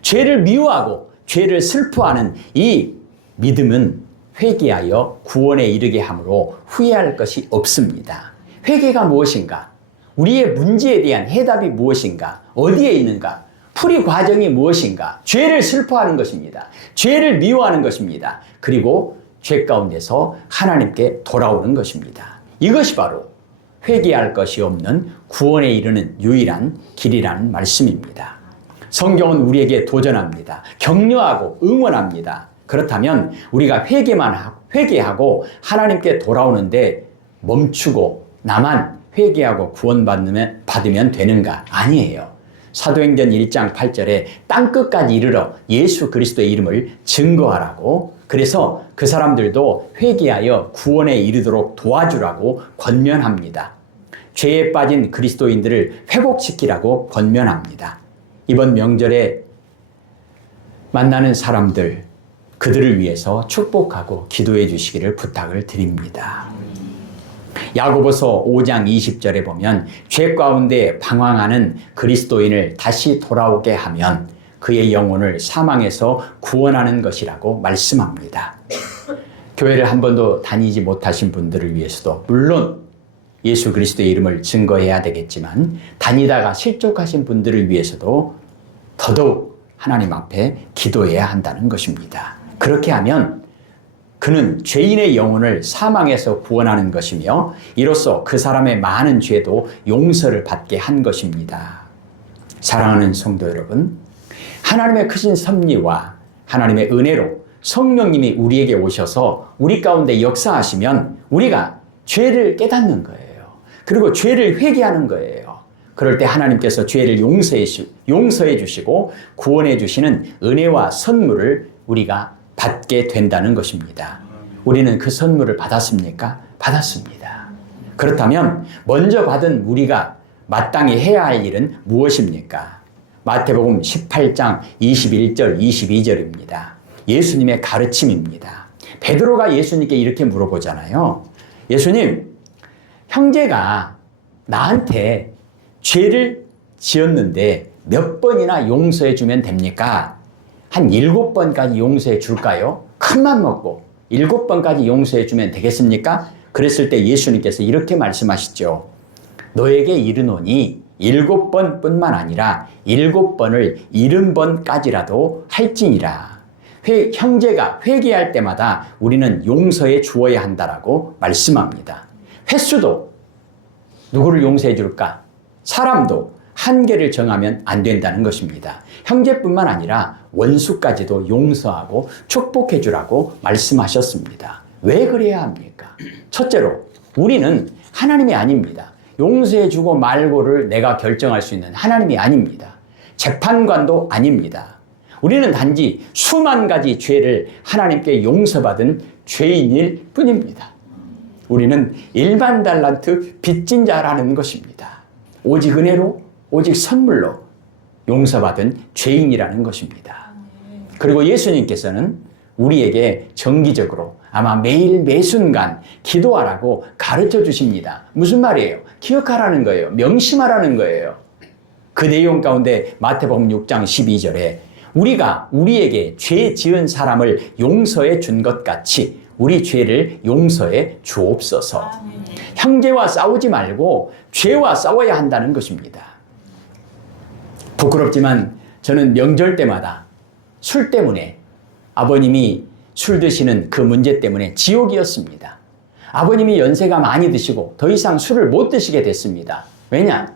죄를 미워하고 죄를 슬퍼하는 이 믿음은 회개하여 구원에 이르게 하므로 후회할 것이 없습니다. 회개가 무엇인가? 우리의 문제에 대한 해답이 무엇인가? 어디에 있는가? 풀이 과정이 무엇인가? 죄를 슬퍼하는 것입니다. 죄를 미워하는 것입니다. 그리고 죄 가운데서 하나님께 돌아오는 것입니다. 이것이 바로 회개할 것이 없는 구원에 이르는 유일한 길이라는 말씀입니다. 성경은 우리에게 도전합니다. 격려하고 응원합니다. 그렇다면 우리가 회개하고 하나님께 돌아오는데 멈추고 나만 회개하고 구원받으면 되는가? 아니에요. 사도행전 1장 8절에 땅끝까지 이르러 예수 그리스도의 이름을 증거하라고, 그래서 그 사람들도 회개하여 구원에 이르도록 도와주라고 권면합니다. 죄에 빠진 그리스도인들을 회복시키라고 권면합니다. 이번 명절에 만나는 사람들, 그들을 위해서 축복하고 기도해 주시기를 부탁을 드립니다. 야고보서 5장 20절에 보면 죄 가운데 방황하는 그리스도인을 다시 돌아오게 하면 그의 영혼을 사망에서 구원하는 것이라고 말씀합니다. 교회를 한 번도 다니지 못하신 분들을 위해서도 물론 예수 그리스도의 이름을 증거해야 되겠지만 다니다가 실족하신 분들을 위해서도 더더욱 하나님 앞에 기도해야 한다는 것입니다. 그렇게 하면 그는 죄인의 영혼을 사망에서 구원하는 것이며 이로써 그 사람의 많은 죄도 용서를 받게 한 것입니다. 사랑하는 성도 여러분, 하나님의 크신 섭리와 하나님의 은혜로 성령님이 우리에게 오셔서 우리 가운데 역사하시면 우리가 죄를 깨닫는 거예요. 그리고 죄를 회개하는 거예요. 그럴 때 하나님께서 죄를 용서해 주시고 구원해 주시는 은혜와 선물을 우리가 받게 된다는 것입니다. 우리는 그 선물을 받았습니까? 받았습니다. 그렇다면 먼저 받은 우리가 마땅히 해야 할 일은 무엇입니까? 마태복음 18장 21절 22절입니다. 예수님의 가르침입니다. 베드로가 예수님께 이렇게 물어보잖아요. 예수님, 형제가 나한테 죄를 지었는데 몇 번이나 용서해 주면 됩니까? 한 7번까지 용서해 줄까요? 큰맘 먹고 7번까지 용서해 주면 되겠습니까? 그랬을 때 예수님께서 이렇게 말씀하시죠. 너에게 이르노니 7번뿐만 아니라 7번을 70번까지라도 할지니라. 형제가 회개할 때마다 우리는 용서해 주어야 한다라고 말씀합니다. 횟수도 누구를 용서해 줄까? 사람도 한계를 정하면 안 된다는 것입니다. 형제뿐만 아니라 원수까지도 용서하고 축복해 주라고 말씀하셨습니다. 왜 그래야 합니까? 첫째로 우리는 하나님이 아닙니다. 용서해 주고 말고를 내가 결정할 수 있는 하나님이 아닙니다. 재판관도 아닙니다. 우리는 단지 수만 가지 죄를 하나님께 용서받은 죄인일 뿐입니다. 우리는 일반 달란트 빚진 자라는 것입니다. 오직 은혜로, 오직 선물로 용서받은 죄인이라는 것입니다. 그리고 예수님께서는 우리에게 정기적으로 아마 매일 매순간 기도하라고 가르쳐 주십니다. 무슨 말이에요? 기억하라는 거예요. 명심하라는 거예요. 그 내용 가운데 마태복음 6장 12절에 우리가 우리에게 죄 지은 사람을 용서해 준 것 같이 우리 죄를 용서해 주옵소서. 형제와 싸우지 말고 죄와 싸워야 한다는 것입니다. 부끄럽지만 저는 명절 때마다 술 때문에 아버님이 술 드시는 그 문제 때문에 지옥이었습니다. 아버님이 연세가 많이 드시고 더 이상 술을 못 드시게 됐습니다. 왜냐?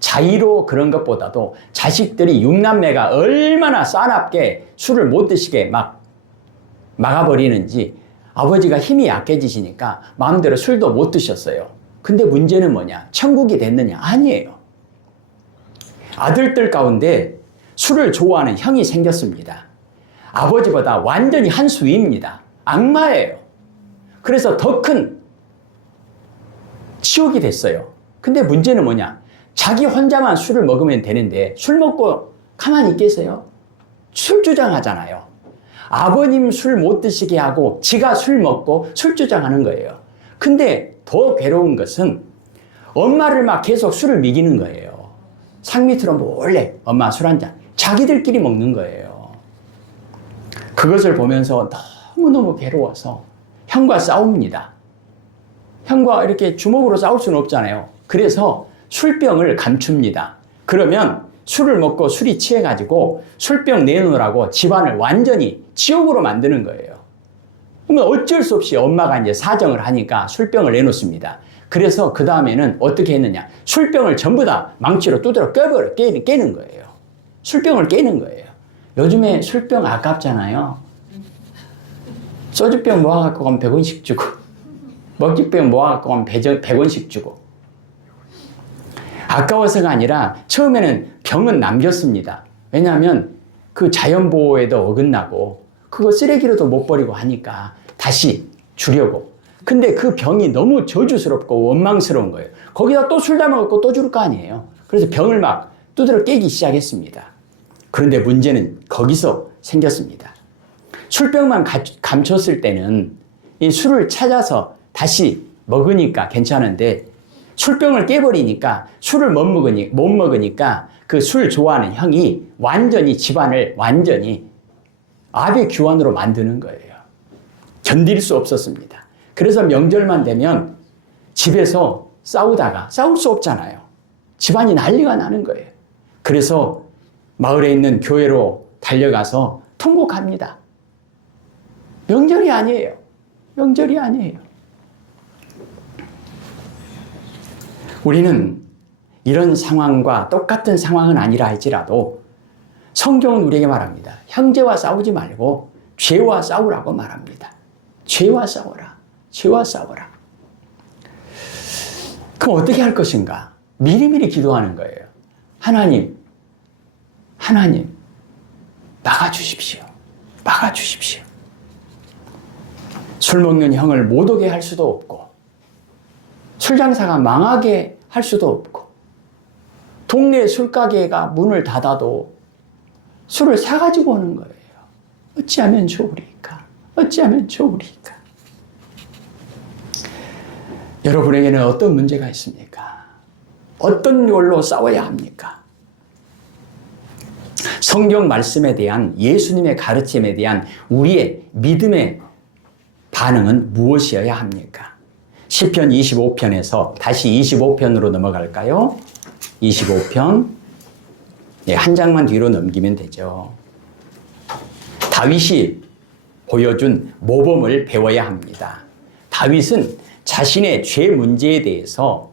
자의로 그런 것보다도 자식들이 6남매가 얼마나 싸납게 술을 못 드시게 막아버리는지 아버지가 힘이 약해지시니까 마음대로 술도 못 드셨어요. 근데 문제는 뭐냐? 천국이 됐느냐? 아니에요. 아들들 가운데 술을 좋아하는 형이 생겼습니다. 아버지보다 완전히 한 수 위입니다. 악마예요. 그래서 더 큰 치욕이 됐어요. 근데 문제는 뭐냐? 자기 혼자만 술을 먹으면 되는데 술 먹고 가만히 있겠어요? 술 주장하잖아요. 아버님 술 못 드시게 하고 지가 술 먹고 술 주장하는 거예요. 근데 더 괴로운 것은 엄마를 막 계속 술을 먹이는 거예요. 상 밑으로 몰래 엄마 술 한 잔. 자기들끼리 먹는 거예요. 그것을 보면서 너무너무 괴로워서 형과 싸웁니다. 형과 이렇게 주먹으로 싸울 수는 없잖아요. 그래서 술병을 감춥니다. 그러면 술을 먹고 술이 취해가지고 술병 내놓으라고 집안을 완전히 지옥으로 만드는 거예요. 그러면 어쩔 수 없이 엄마가 이제 사정을 하니까 술병을 내놓습니다. 그래서 그 다음에는 어떻게 했느냐? 술병을 전부 다 망치로 두드려 깨는 거예요. 술병을 깨는 거예요. 요즘에 술병 아깝잖아요. 소주병 모아갖고 가면 100원씩 주고 먹기병 모아갖고 가면 100원씩 주고 아까워서가 아니라 처음에는 병은 남겼습니다. 왜냐하면 그 자연보호에도 어긋나고 그거 쓰레기로도 못 버리고 하니까 다시 주려고. 근데 그 병이 너무 저주스럽고 원망스러운 거예요. 거기다 또 술 담아갖고 또 줄 거 아니에요. 그래서 병을 막 두드려 깨기 시작했습니다. 그런데 문제는 거기서 생겼습니다. 술병만 감췄을 때는 이 술을 찾아서 다시 먹으니까 괜찮은데 술병을 깨버리니까 술을 못 먹으니까 그 술 좋아하는 형이 완전히 집안을 완전히 아베 규환으로 만드는 거예요. 견딜 수 없었습니다. 그래서 명절만 되면 집에서 싸우다가 싸울 수 없잖아요. 집안이 난리가 나는 거예요. 그래서 마을에 있는 교회로 달려가서 통곡합니다. 명절이 아니에요. 명절이 아니에요. 우리는 이런 상황과 똑같은 상황은 아니라 할지라도 성경은 우리에게 말합니다. 형제와 싸우지 말고 죄와 싸우라고 말합니다. 죄와 싸워라. 죄와 싸워라. 그럼 어떻게 할 것인가? 미리미리 기도하는 거예요. 하나님, 막아주십시오. 막아주십시오. 술 먹는 형을 못 오게 할 수도 없고, 술 장사가 망하게 할 수도 없고, 동네 술가게가 문을 닫아도 술을 사가지고 오는 거예요. 어찌하면 좋으리까? 어찌하면 좋으리까? 여러분에게는 어떤 문제가 있습니까? 어떤 걸로 싸워야 합니까? 성경 말씀에 대한 예수님의 가르침에 대한 우리의 믿음의 반응은 무엇이어야 합니까? 시편 25편에서 다시 25편으로 넘어갈까요? 25편. 네, 한 장만 뒤로 넘기면 되죠. 다윗이 보여준 모범을 배워야 합니다. 다윗은 자신의 죄 문제에 대해서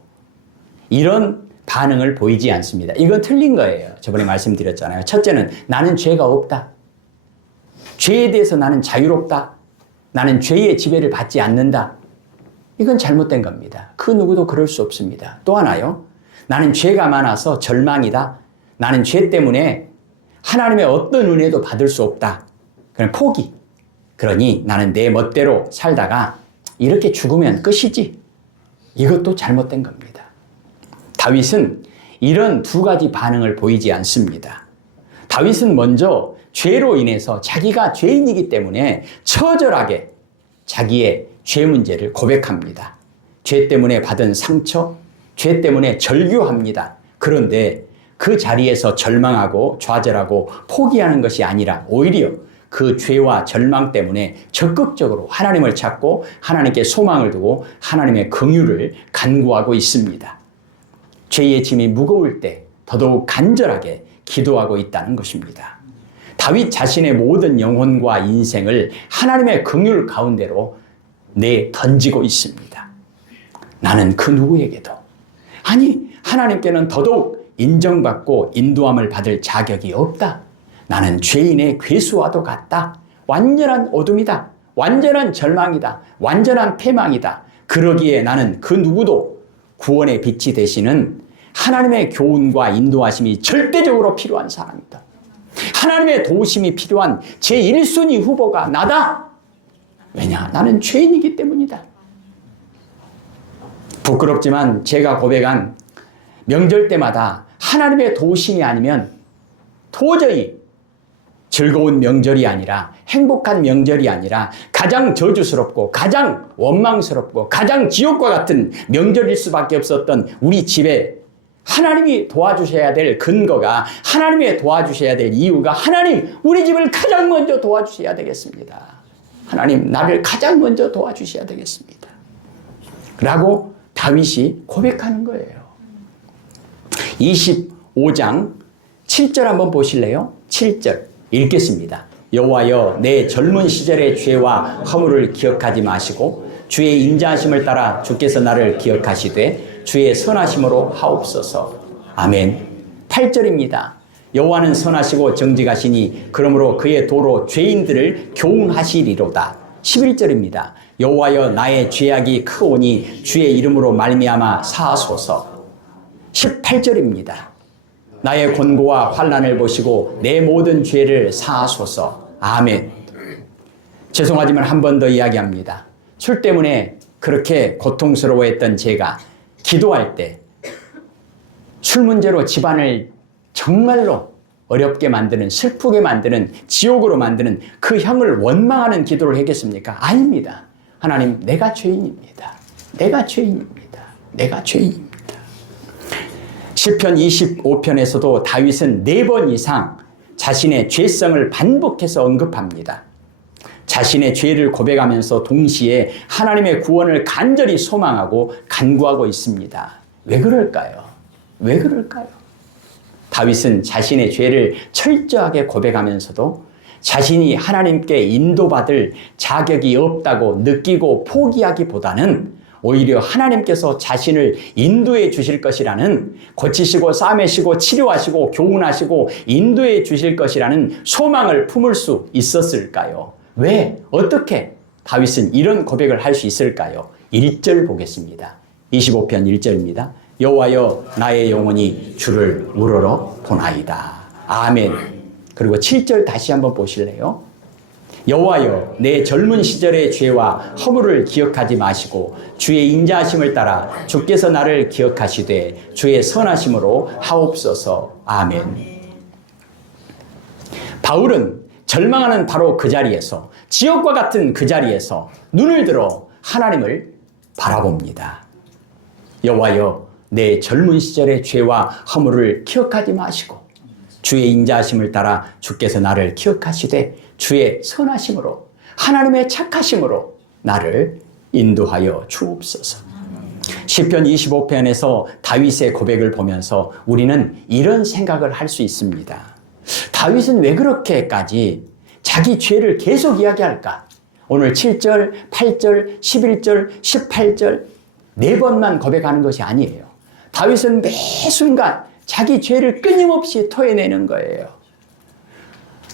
이런 반응을 보이지 않습니다. 이건 틀린 거예요. 저번에 말씀드렸잖아요. 첫째는 나는 죄가 없다. 죄에 대해서 나는 자유롭다. 나는 죄의 지배를 받지 않는다. 이건 잘못된 겁니다. 그 누구도 그럴 수 없습니다. 또 하나요. 나는 죄가 많아서 절망이다. 나는 죄 때문에 하나님의 어떤 은혜도 받을 수 없다. 그냥 포기. 그러니 나는 내 멋대로 살다가 이렇게 죽으면 끝이지. 이것도 잘못된 겁니다. 다윗은 이런 두 가지 반응을 보이지 않습니다. 다윗은 먼저 죄로 인해서 자기가 죄인이기 때문에 처절하게 자기의 죄 문제를 고백합니다. 죄 때문에 받은 상처, 죄 때문에 절규합니다. 그런데 그 자리에서 절망하고 좌절하고 포기하는 것이 아니라 오히려 그 죄와 절망 때문에 적극적으로 하나님을 찾고 하나님께 소망을 두고 하나님의 긍휼을 간구하고 있습니다. 죄의 짐이 무거울 때 더더욱 간절하게 기도하고 있다는 것입니다. 다윗 자신의 모든 영혼과 인생을 하나님의 긍휼 가운데로 던지고 있습니다. 나는 그 누구에게도, 아니 하나님께는 더더욱 인정받고 인도함을 받을 자격이 없다. 나는 죄인의 괴수와도 같다. 완전한 어둠이다. 완전한 절망이다. 완전한 패망이다. 그러기에 나는 그 누구도 구원의 빛이 되시는 하나님의 교훈과 인도하심이 절대적으로 필요한 사람이다. 하나님의 도우심이 필요한 제1순위 후보가 나다. 왜냐? 나는 죄인이기 때문이다. 부끄럽지만 제가 고백한 명절 때마다 하나님의 도우심이 아니면 도저히 즐거운 명절이 아니라, 행복한 명절이 아니라 가장 저주스럽고 가장 원망스럽고 가장 지옥과 같은 명절일 수밖에 없었던 우리 집에 하나님이 도와주셔야 될 근거가, 하나님이 도와주셔야 될 이유가, 하나님 우리 집을 가장 먼저 도와주셔야 되겠습니다. 하나님 나를 가장 먼저 도와주셔야 되겠습니다. 라고 다윗이 고백하는 거예요. 25장 7절 한번 보실래요? 7절 읽겠습니다. 여호와여, 내 젊은 시절의 죄와 허물을 기억하지 마시고 주의 인자하심을 따라 주께서 나를 기억하시되 주의 선하심으로 하옵소서. 아멘. 8절입니다. 여호와는 선하시고 정직하시니 그러므로 그의 도로 죄인들을 교훈하시리로다. 11절입니다. 여호와여, 나의 죄악이 크오니 주의 이름으로 말미암아 사하소서. 18절입니다. 나의 곤고와 환난을 보시고 내 모든 죄를 사하소서. 아멘. 죄송하지만 한 번 더 이야기합니다. 술 때문에 그렇게 고통스러워했던 제가 기도할 때 술 문제로 집안을 정말로 어렵게 만드는, 슬프게 만드는, 지옥으로 만드는 그 형을 원망하는 기도를 했겠습니까? 아닙니다. 하나님, 내가 죄인입니다. 내가 죄인입니다. 내가 죄인입니다. 시편 25편에서도 다윗은 4번 이상 자신의 죄성을 반복해서 언급합니다. 자신의 죄를 고백하면서 동시에 하나님의 구원을 간절히 소망하고 간구하고 있습니다. 왜 그럴까요? 왜 그럴까요? 다윗은 자신의 죄를 철저하게 고백하면서도 자신이 하나님께 인도받을 자격이 없다고 느끼고 포기하기보다는 오히려 하나님께서 자신을 인도해 주실 것이라는, 고치시고 싸매시고 치료하시고 교훈하시고 인도해 주실 것이라는 소망을 품을 수 있었을까요? 왜? 어떻게 다윗은 이런 고백을 할 수 있을까요? 1절 보겠습니다. 25편 1절입니다. 여호와여 나의 영혼이 주를 우러러 보나이다. 아멘. 그리고 7절 다시 한번 보실래요? 여호와여 내 젊은 시절의 죄와 허물을 기억하지 마시고 주의 인자하심을 따라 주께서 나를 기억하시되 주의 선하심으로 하옵소서. 아멘. 바울은 절망하는 바로 그 자리에서, 지옥과 같은 그 자리에서 눈을 들어 하나님을 바라봅니다. 여호와여 내 젊은 시절의 죄와 허물을 기억하지 마시고 주의 인자하심을 따라 주께서 나를 기억하시되 주의 선하심으로, 하나님의 착하심으로 나를 인도하여 주옵소서. 시편 25편에서 다윗의 고백을 보면서 우리는 이런 생각을 할 수 있습니다. 다윗은 왜 그렇게까지 자기 죄를 계속 이야기할까? 오늘 7절, 8절, 11절, 18절 4번만 고백하는 것이 아니에요. 다윗은 매 순간 자기 죄를 끊임없이 토해내는 거예요.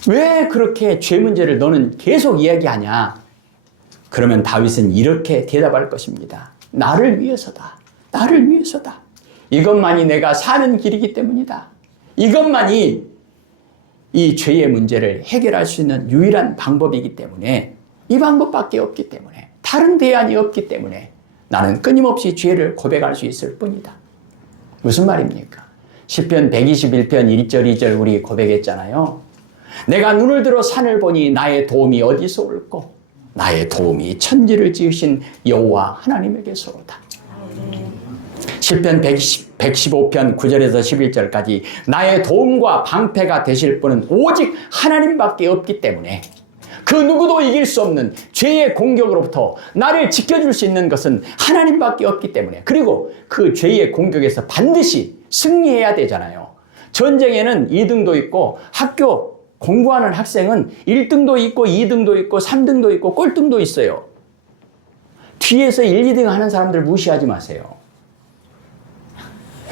왜 그렇게 죄 문제를 너는 계속 이야기하냐? 그러면 다윗은 이렇게 대답할 것입니다. 나를 위해서다. 나를 위해서다. 이것만이 내가 사는 길이기 때문이다. 이것만이 이 죄의 문제를 해결할 수 있는 유일한 방법이기 때문에, 이 방법밖에 없기 때문에, 다른 대안이 없기 때문에 나는 끊임없이 죄를 고백할 수 있을 뿐이다. 무슨 말입니까? 시편 121편 1절 2절 우리 고백했잖아요. 내가 눈을 들어 산을 보니 나의 도움이 어디서 올꼬? 나의 도움이 천지를 지으신 여호와 하나님에게서로다. 시편 115편 9절에서 11절까지 나의 도움과 방패가 되실 분은 오직 하나님밖에 없기 때문에 그 누구도 이길 수 없는 죄의 공격으로부터 나를 지켜줄 수 있는 것은 하나님밖에 없기 때문에, 그리고 그 죄의 공격에서 반드시 승리해야 되잖아요. 전쟁에는 2등도 있고 학교 공부하는 학생은 1등도 있고 2등도 있고 3등도 있고 꼴등도 있어요. 뒤에서 1, 2등 하는 사람들 무시하지 마세요.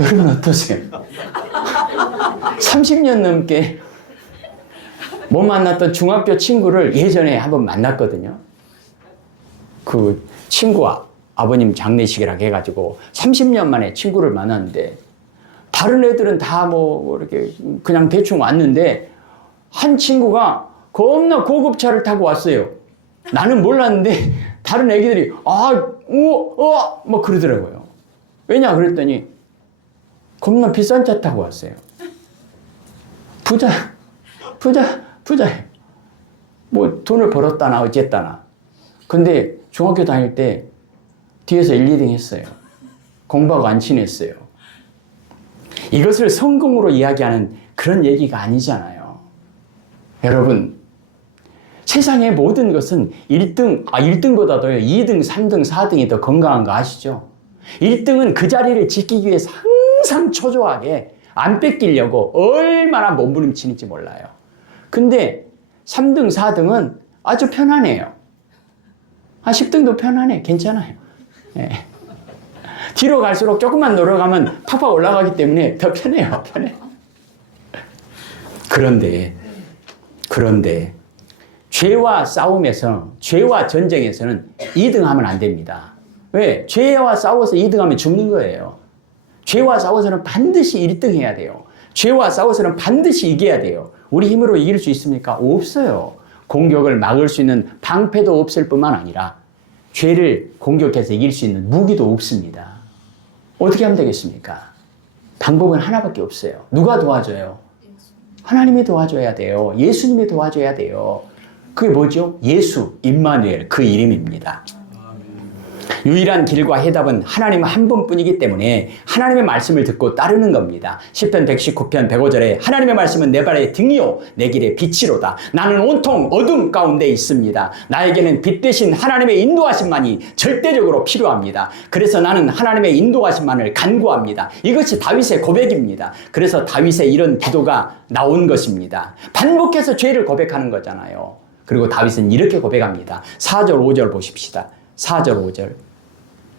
여러분 어떠세요? 30년 넘게 못 만났던 중학교 친구를 예전에 한번 만났거든요. 그 친구 아버님 장례식이라고 해가지고 30년 만에 친구를 만났는데, 다른 애들은 다 뭐 이렇게 그냥 대충 왔는데 한 친구가 겁나 고급차를 타고 왔어요. 나는 몰랐는데 다른 애기들이 뭐 그러더라고요. 왜냐 그랬더니 겁나 비싼 차 타고 왔어요. 부자예요. 뭐 돈을 벌었다나 어쨌다나. 근데 중학교 다닐 때 뒤에서 1, 2등 했어요. 공부하고 안 친했어요. 이것을 성공으로 이야기하는 그런 얘기가 아니잖아요. 여러분, 세상의 모든 것은 1등보다도요 2등, 3등, 4등이 더 건강한 거 아시죠? 1등은 그 자리를 지키기 위해서 항상 초조하게 안 뺏기려고 얼마나 몸부림치는지 몰라요. 근데 3등, 4등은 아주 편안해요. 10등도 편안해. 괜찮아요. 네. 뒤로 갈수록 조금만 내려가면 팍팍 올라가기 때문에 더 편해요. 편해요. 그런데 죄와 싸움에서, 죄와 전쟁에서는 2등 하면 안 됩니다. 왜? 죄와 싸워서 2등 하면 죽는 거예요. 죄와 싸워서는 반드시 1등 해야 돼요. 죄와 싸워서는 반드시 이겨야 돼요. 우리 힘으로 이길 수 있습니까? 없어요. 공격을 막을 수 있는 방패도 없을 뿐만 아니라 죄를 공격해서 이길 수 있는 무기도 없습니다. 어떻게 하면 되겠습니까? 방법은 하나밖에 없어요. 누가 도와줘요? 하나님이 도와줘야 돼요. 예수님이 도와줘야 돼요. 그게 뭐죠? 예수, 임마누엘, 그 이름입니다. 유일한 길과 해답은 하나님 한 분뿐이기 때문에 하나님의 말씀을 듣고 따르는 겁니다. 시편 119편 105절에 하나님의 말씀은 내 발의 등이요 내 길의 빛이로다. 나는 온통 어둠 가운데 있습니다. 나에게는 빛 대신 하나님의 인도하심만이 절대적으로 필요합니다. 그래서 나는 하나님의 인도하심만을 간구합니다. 이것이 다윗의 고백입니다. 그래서 다윗의 이런 기도가 나온 것입니다. 반복해서 죄를 고백하는 거잖아요. 그리고 다윗은 이렇게 고백합니다. 4절 5절 보십시다. 4절 5절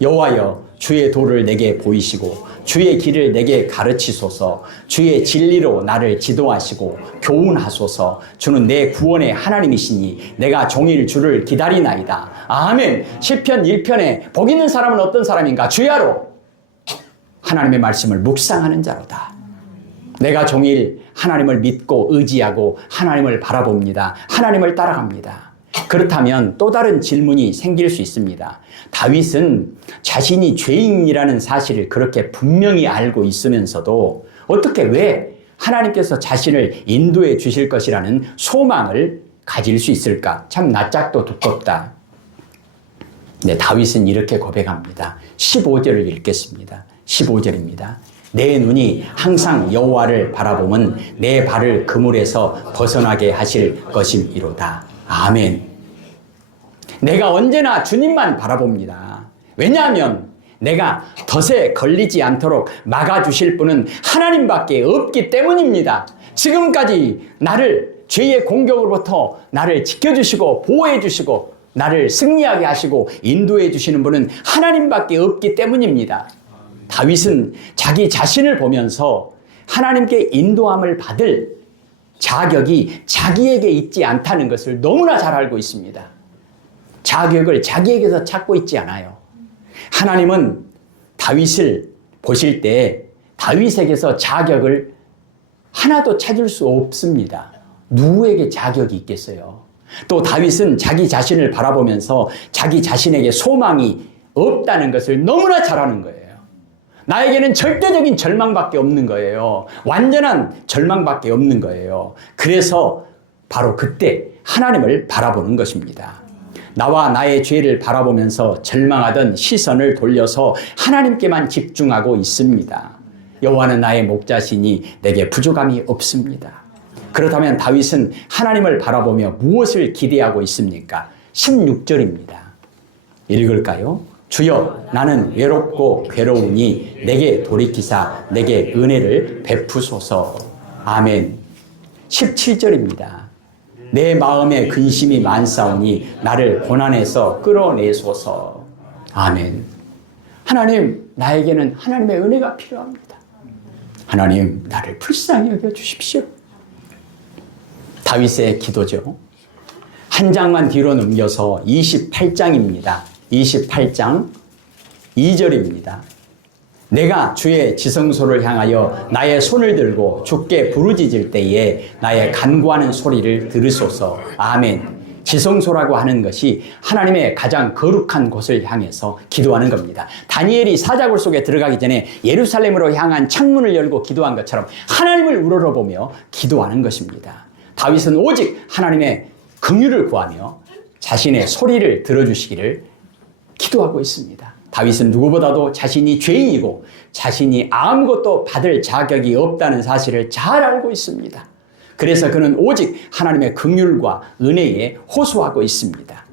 여호와여 주의 도를 내게 보이시고 주의 길을 내게 가르치소서. 주의 진리로 나를 지도하시고 교훈하소서. 주는 내 구원의 하나님이시니 내가 종일 주를 기다리나이다. 아멘. 시편 1편에 복 있는 사람은 어떤 사람인가? 주야로 하나님의 말씀을 묵상하는 자로다. 내가 종일 하나님을 믿고 의지하고 하나님을 바라봅니다. 하나님을 따라갑니다. 그렇다면 또 다른 질문이 생길 수 있습니다. 다윗은 자신이 죄인이라는 사실을 그렇게 분명히 알고 있으면서도 어떻게 왜 하나님께서 자신을 인도해 주실 것이라는 소망을 가질 수 있을까? 참 낯짝도 두껍다. 네, 다윗은 이렇게 고백합니다. 15절을 읽겠습니다. 15절입니다. 내 눈이 항상 여호와를 바라보면 내 발을 그물에서 벗어나게 하실 것임이로다. 아멘. 내가 언제나 주님만 바라봅니다. 왜냐하면 내가 덫에 걸리지 않도록 막아주실 분은 하나님밖에 없기 때문입니다. 지금까지 나를 죄의 공격으로부터 나를 지켜주시고 보호해주시고 나를 승리하게 하시고 인도해 주시는 분은 하나님밖에 없기 때문입니다. 다윗은 자기 자신을 보면서 하나님께 인도함을 받을 자격이 자기에게 있지 않다는 것을 너무나 잘 알고 있습니다. 자격을 자기에게서 찾고 있지 않아요. 하나님은 다윗을 보실 때 다윗에게서 자격을 하나도 찾을 수 없습니다. 누구에게 자격이 있겠어요? 또 다윗은 자기 자신을 바라보면서 자기 자신에게 소망이 없다는 것을 너무나 잘 아는 거예요. 나에게는 절대적인 절망밖에 없는 거예요. 완전한 절망밖에 없는 거예요. 그래서 바로 그때 하나님을 바라보는 것입니다. 나와 나의 죄를 바라보면서 절망하던 시선을 돌려서 하나님께만 집중하고 있습니다. 여호와는 나의 목자시니 내게 부족함이 없습니다. 그렇다면 다윗은 하나님을 바라보며 무엇을 기대하고 있습니까? 16절입니다. 읽을까요? 주여 나는 외롭고 괴로우니 내게 돌이키사 내게 은혜를 베푸소서. 아멘. 17절입니다. 내 마음에 근심이 많사오니 나를 고난에서 끌어내소서. 아멘. 하나님, 나에게는 하나님의 은혜가 필요합니다. 하나님, 나를 불쌍히 여겨주십시오. 다윗의 기도죠. 한 장만 뒤로 넘겨서 28장입니다. 28장 2절입니다. 내가 주의 지성소를 향하여 나의 손을 들고 주께 부르짖을 때에 나의 간구하는 소리를 들으소서. 아멘. 지성소라고 하는 것이 하나님의 가장 거룩한 곳을 향해서 기도하는 겁니다. 다니엘이 사자굴 속에 들어가기 전에 예루살렘으로 향한 창문을 열고 기도한 것처럼 하나님을 우러러보며 기도하는 것입니다. 다윗은 오직 하나님의 긍휼을 구하며 자신의 소리를 들어주시기를 기도하고 있습니다. 다윗은 누구보다도 자신이 죄인이고 자신이 아무것도 받을 자격이 없다는 사실을 잘 알고 있습니다. 그래서 그는 오직 하나님의 긍휼과 은혜에 호소하고 있습니다.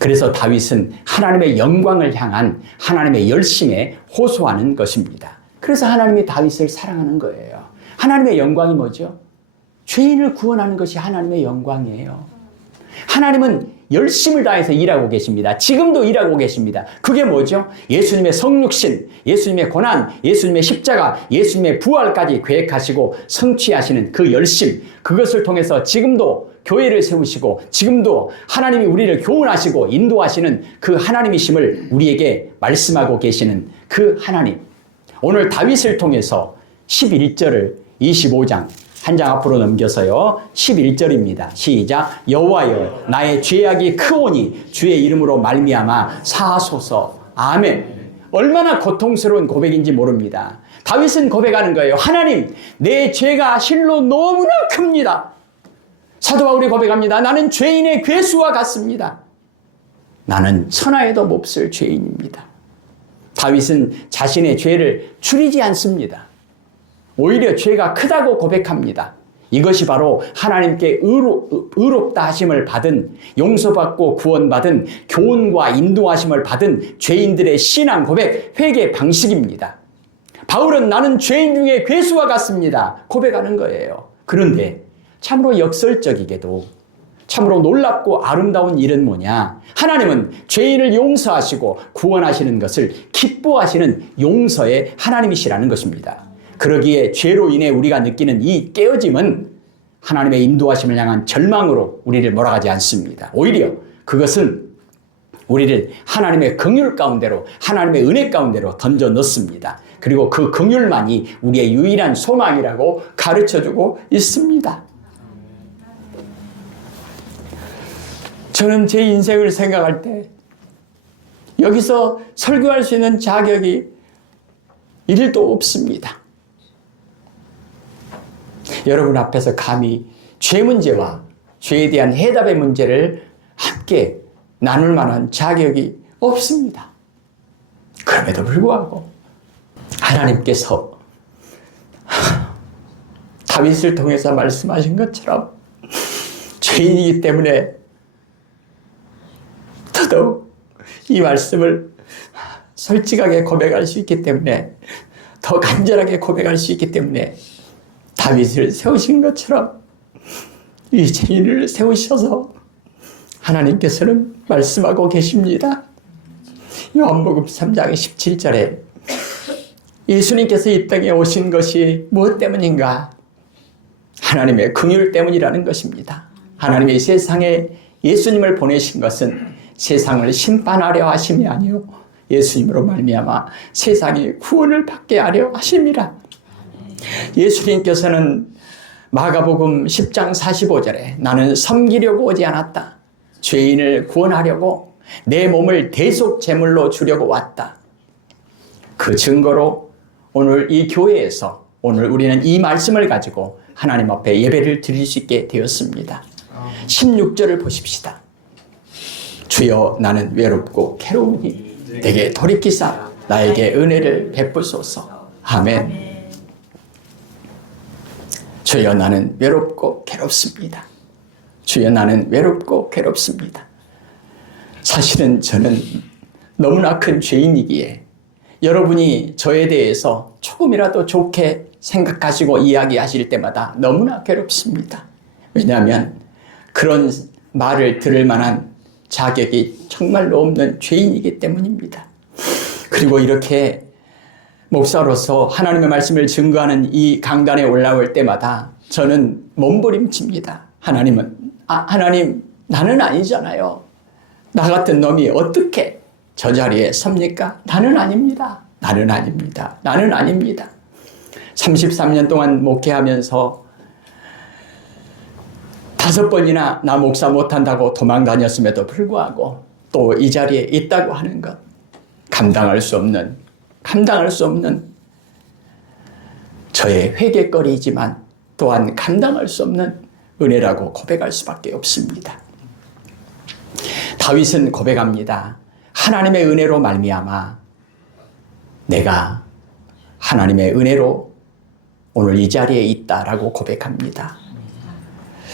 그래서 다윗은 하나님의 영광을 향한 하나님의 열심에 호소하는 것입니다. 그래서 하나님이 다윗을 사랑하는 거예요. 하나님의 영광이 뭐죠? 죄인을 구원하는 것이 하나님의 영광이에요. 하나님은 열심을 다해서 일하고 계십니다. 지금도 일하고 계십니다. 그게 뭐죠? 예수님의 성육신, 예수님의 고난, 예수님의 십자가, 예수님의 부활까지 계획하시고 성취하시는 그 열심, 그것을 통해서 지금도 교회를 세우시고 지금도 하나님이 우리를 교훈하시고 인도하시는 그 하나님이심을 우리에게 말씀하고 계시는 그 하나님. 오늘 다윗을 통해서 11절을 25장 한 장 앞으로 넘겨서요. 11절입니다. 시작. 여호와여 나의 죄악이 크오니 주의 이름으로 말미암아 사하소서. 아멘. 얼마나 고통스러운 고백인지 모릅니다. 다윗은 고백하는 거예요. 하나님, 내 죄가 실로 너무나 큽니다. 사도 바울이 고백합니다. 나는 죄인의 괴수와 같습니다. 나는 천하에도 몹쓸 죄인입니다. 다윗은 자신의 죄를 줄이지 않습니다. 오히려 죄가 크다고 고백합니다. 이것이 바로 하나님께 의롭다 하심을 받은, 용서받고 구원받은, 교훈과 인도하심을 받은 죄인들의 신앙 고백, 회개 방식입니다. 바울은 나는 죄인 중에 괴수와 같습니다 고백하는 거예요. 그런데 참으로 역설적이게도 참으로 놀랍고 아름다운 일은 뭐냐? 하나님은 죄인을 용서하시고 구원하시는 것을 기뻐하시는 용서의 하나님이시라는 것입니다. 그러기에 죄로 인해 우리가 느끼는 이 깨어짐은 하나님의 인도하심을 향한 절망으로 우리를 몰아가지 않습니다. 오히려 그것은 우리를 하나님의 긍휼 가운데로, 하나님의 은혜 가운데로 던져 넣습니다. 그리고 그 긍휼만이 우리의 유일한 소망이라고 가르쳐주고 있습니다. 저는 제 인생을 생각할 때 여기서 설교할 수 있는 자격이 1도 없습니다. 여러분 앞에서 감히 죄 문제와 죄에 대한 해답의 문제를 함께 나눌 만한 자격이 없습니다. 그럼에도 불구하고 하나님께서 다윗을 통해서 말씀하신 것처럼 죄인이기 때문에 더더욱 이 말씀을 솔직하게 고백할 수 있기 때문에, 더 간절하게 고백할 수 있기 때문에 다윗을 세우신 것처럼 이 죄인을 세우셔서 하나님께서는 말씀하고 계십니다. 요한복음 3장 17절에 예수님께서 이 땅에 오신 것이 무엇 때문인가? 하나님의 긍휼 때문이라는 것입니다. 하나님의 세상에 예수님을 보내신 것은 세상을 심판하려 하심이 아니요 예수님으로 말미암아 세상이 구원을 받게 하려 하심이라. 예수님께서는 마가복음 10장 45절에 나는 섬기려고 오지 않았다. 죄인을 구원하려고 내 몸을 대속 제물로 주려고 왔다. 그 증거로 오늘 이 교회에서 오늘 우리는 이 말씀을 가지고 하나님 앞에 예배를 드릴 수 있게 되었습니다. 16절을 보십시다. 주여 나는 외롭고 괴로우니 내게 돌이키사 나에게 은혜를 베푸소서. 아멘. 주여 나는 외롭고 괴롭습니다. 주여 나는 외롭고 괴롭습니다. 사실은 저는 너무나 큰 죄인이기에 여러분이 저에 대해서 조금이라도 좋게 생각하시고 이야기하실 때마다 너무나 괴롭습니다. 왜냐하면 그런 말을 들을 만한 자격이 정말로 없는 죄인이기 때문입니다. 그리고 이렇게 목사로서 하나님의 말씀을 증거하는 이 강단에 올라올 때마다 저는 몸부림칩니다. 하나님 나는 아니잖아요. 나 같은 놈이 어떻게 저 자리에 섭니까? 나는 아닙니다. 나는 아닙니다. 나는 아닙니다. 33년 동안 목회하면서 5번이나 나 목사 못한다고 도망 다녔음에도 불구하고 또 이 자리에 있다고 하는 것, 감당할 수 없는 저의 회개거리이지만 또한 감당할 수 없는 은혜라고 고백할 수밖에 없습니다. 다윗은 고백합니다. 하나님의 은혜로 말미암아 내가 하나님의 은혜로 오늘 이 자리에 있다라고 고백합니다.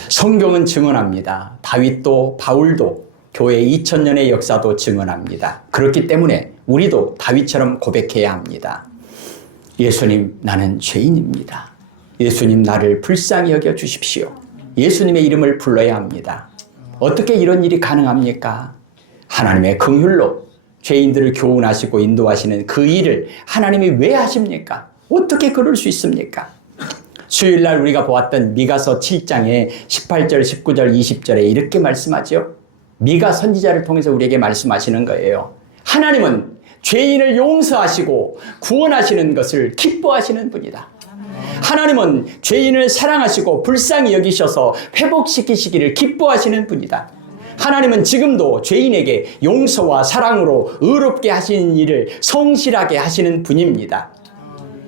성경은 증언합니다. 다윗도 바울도 교회 2000년의 역사도 증언합니다. 그렇기 때문에 우리도 다윗처럼 고백해야 합니다. 예수님, 나는 죄인입니다. 예수님, 나를 불쌍히 여겨 주십시오. 예수님의 이름을 불러야 합니다. 어떻게 이런 일이 가능합니까? 하나님의 긍휼로 죄인들을 교훈하시고 인도하시는 그 일을 하나님이 왜 하십니까? 어떻게 그럴 수 있습니까? 수요일날 우리가 보았던 미가서 7장에 18절, 19절, 20절에 이렇게 말씀하죠. 미가 선지자를 통해서 우리에게 말씀하시는 거예요. 하나님은 죄인을 용서하시고 구원하시는 것을 기뻐하시는 분이다. 하나님은 죄인을 사랑하시고 불쌍히 여기셔서 회복시키시기를 기뻐하시는 분이다. 하나님은 지금도 죄인에게 용서와 사랑으로 의롭게 하시는 일을 성실하게 하시는 분입니다.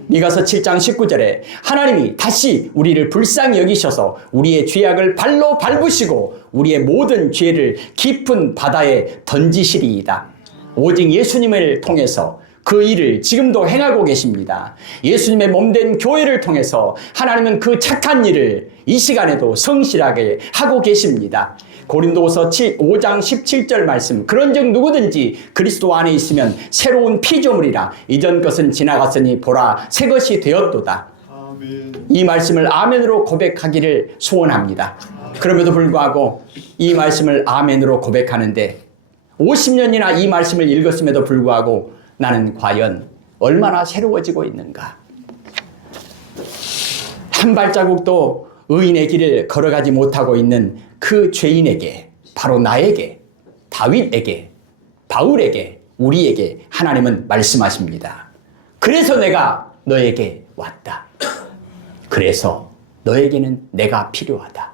미가서 7장 19절에 하나님이 다시 우리를 불쌍히 여기셔서 우리의 죄악을 발로 밟으시고 우리의 모든 죄를 깊은 바다에 던지시리이다. 오직 예수님을 통해서 그 일을 지금도 행하고 계십니다. 예수님의 몸된 교회를 통해서 하나님은 그 착한 일을 이 시간에도 성실하게 하고 계십니다. 고린도서 5장 17절 말씀, 그런즉 누구든지 그리스도 안에 있으면 새로운 피조물이라 이전 것은 지나갔으니 보라 새 것이 되었도다. 이 말씀을 아멘으로 고백하기를 소원합니다. 그럼에도 불구하고 이 말씀을 아멘으로 고백하는데 50년이나 이 말씀을 읽었음에도 불구하고 나는 과연 얼마나 새로워지고 있는가? 한 발자국도 의인의 길을 걸어가지 못하고 있는 그 죄인에게, 바로 나에게, 다윗에게, 바울에게, 우리에게 하나님은 말씀하십니다. 그래서 내가 너에게 왔다. 그래서 너에게는 내가 필요하다.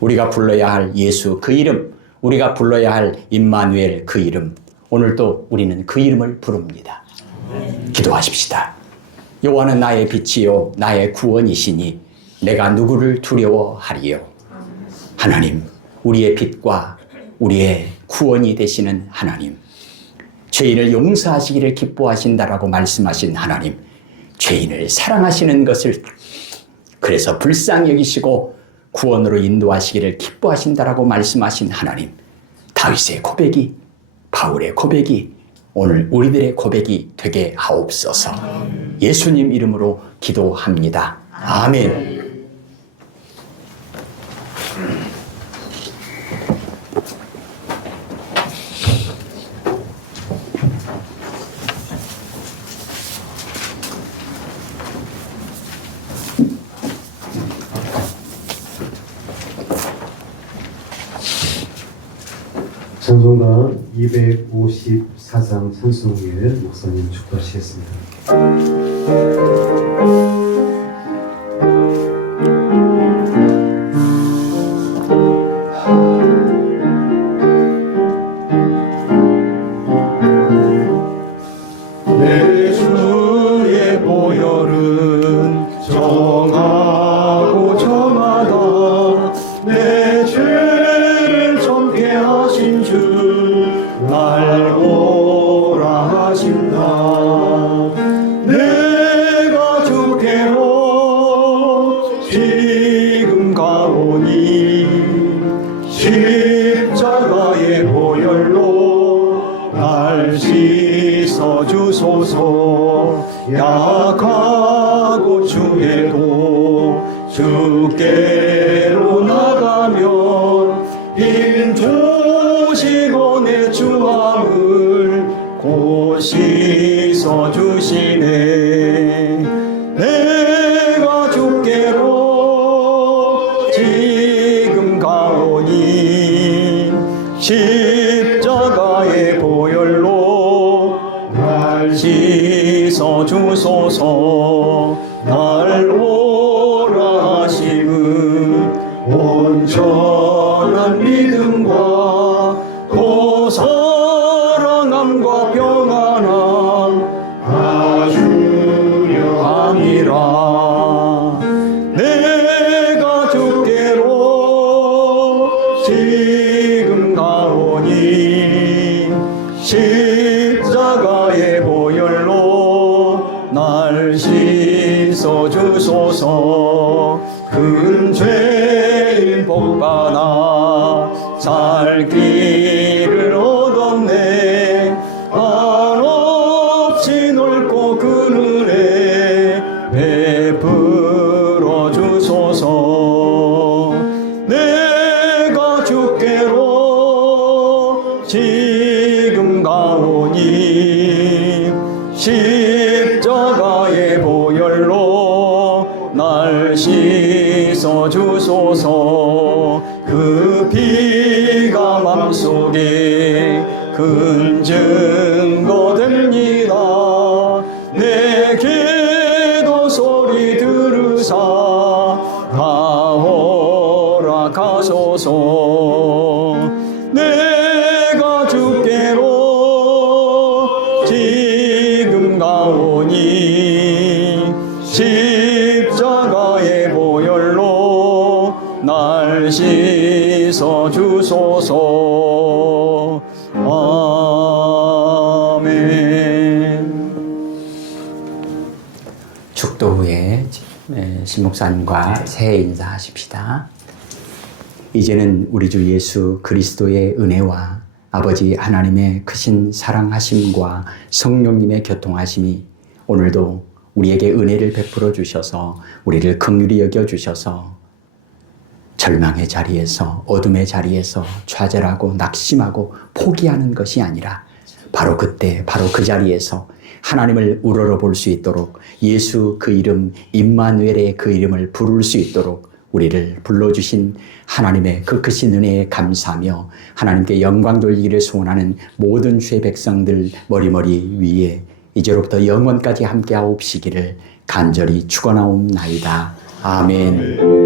우리가 불러야 할 예수 그 이름, 우리가 불러야 할 임마누엘 그 이름, 오늘도 우리는 그 이름을 부릅니다. 기도하십시다. 여호와는 나의 빛이요 나의 구원이시니 내가 누구를 두려워하리요. 하나님, 우리의 빛과 우리의 구원이 되시는 하나님, 죄인을 용서하시기를 기뻐하신다라고 말씀하신 하나님, 죄인을 사랑하시는 것을 그래서 불쌍히 여기시고 구원으로 인도하시기를 기뻐하신다라고 말씀하신 하나님, 다윗의 고백이, 바울의 고백이 오늘 우리들의 고백이 되게 하옵소서. 예수님 이름으로 기도합니다. 아멘. 찬송가 254장 찬송을 목사님 축도하시겠습니다. 내 주의 보혈은 정하고 저마다 내 죄를 정케 하신 주 알고라 하신다. 내가 주께로 지금 가오니 십자가의 보혈로 날 씻어 주소서. 약하고 주에도 주께로 나가면 힘 주시고 내 주함을 곧 씻어 주시네. 내가 주께로 지금 가오니 십자가의 보혈로 날 씻어 주소서. 날 오라 하심은 온전한 믿음과 또 사랑함과 평안함 아주려함이라. 내가 주께로 지금 가오니 십자가의 보혈로 날 씻어 주소서. 큰 죄인 복받아 살 길을 얻었네. 한없이 넓고 그 은혜 베풀어 주소서. 내가 주께로 지금 가오니 십자가의 보혈로 날 씻어 주소서. 그 피가 맘속에 큰 증거 됩니다. 내 기도 소리 들으사 다 허락하소서. 내가 주께로 지금 가오니 십자가의 보혈로 날 씻어 주소서. 아멘. 축도 후에 신목사님과 새해 인사하십시다. 이제는 우리 주 예수 그리스도의 은혜와 아버지 하나님의 크신 사랑하심과 성령님의 교통하심이 오늘도 우리에게 은혜를 베풀어 주셔서 우리를 긍휼히 여겨 주셔서 절망의 자리에서 어둠의 자리에서 좌절하고 낙심하고 포기하는 것이 아니라 바로 그때 바로 그 자리에서 하나님을 우러러볼 수 있도록 예수 그 이름 임마누엘의 그 이름을 부를 수 있도록 우리를 불러주신 하나님의 그 크신 은혜에 감사하며 하나님께 영광 돌리기를 소원하는 모든 주의 백성들 머리머리 위에 이제로부터 영원까지 함께하옵시기를 간절히 축원하옵나이다. 아멘.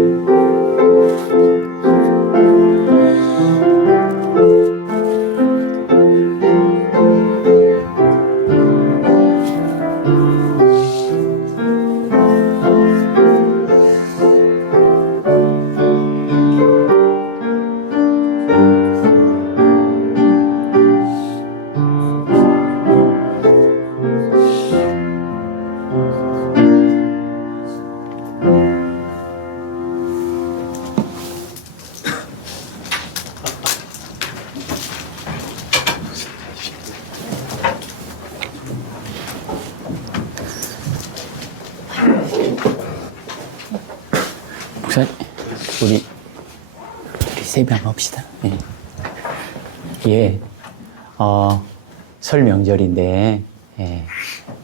목사님, 우리 세배 한번 합시다. 예. 예, 설 명절인데, 예,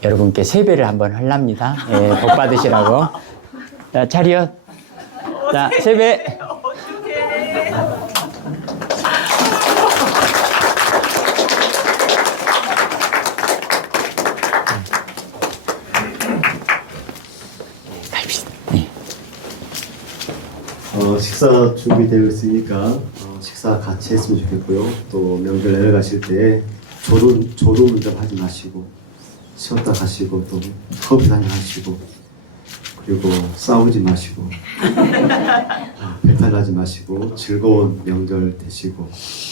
여러분께 세배를 한번 하랍니다. 예, 복 받으시라고. 자, 차렷. 자, 세배. 갑시다. 예. 식사 준비되어 있으니까 식사 같이 했으면 좋겠고요. 또 명절 내려가실 때 조도 운전 하지 마시고 쉬었다 가시고 또 커피 한잔 하시고 그리고 싸우지 마시고 배탈 나지 마시고 즐거운 명절 되시고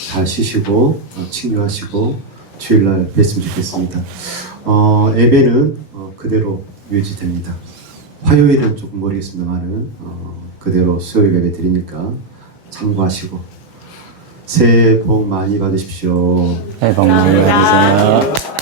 잘 쉬시고 친교하시고 주일날 뵀으면 좋겠습니다. 예배는 그대로 유지됩니다. 화요일은 조금 모르겠습니다만은 그대로 수요일 예배 드리니까 참고하시고 새해 복 많이 받으십시오. 새해 복 많이 받으세요.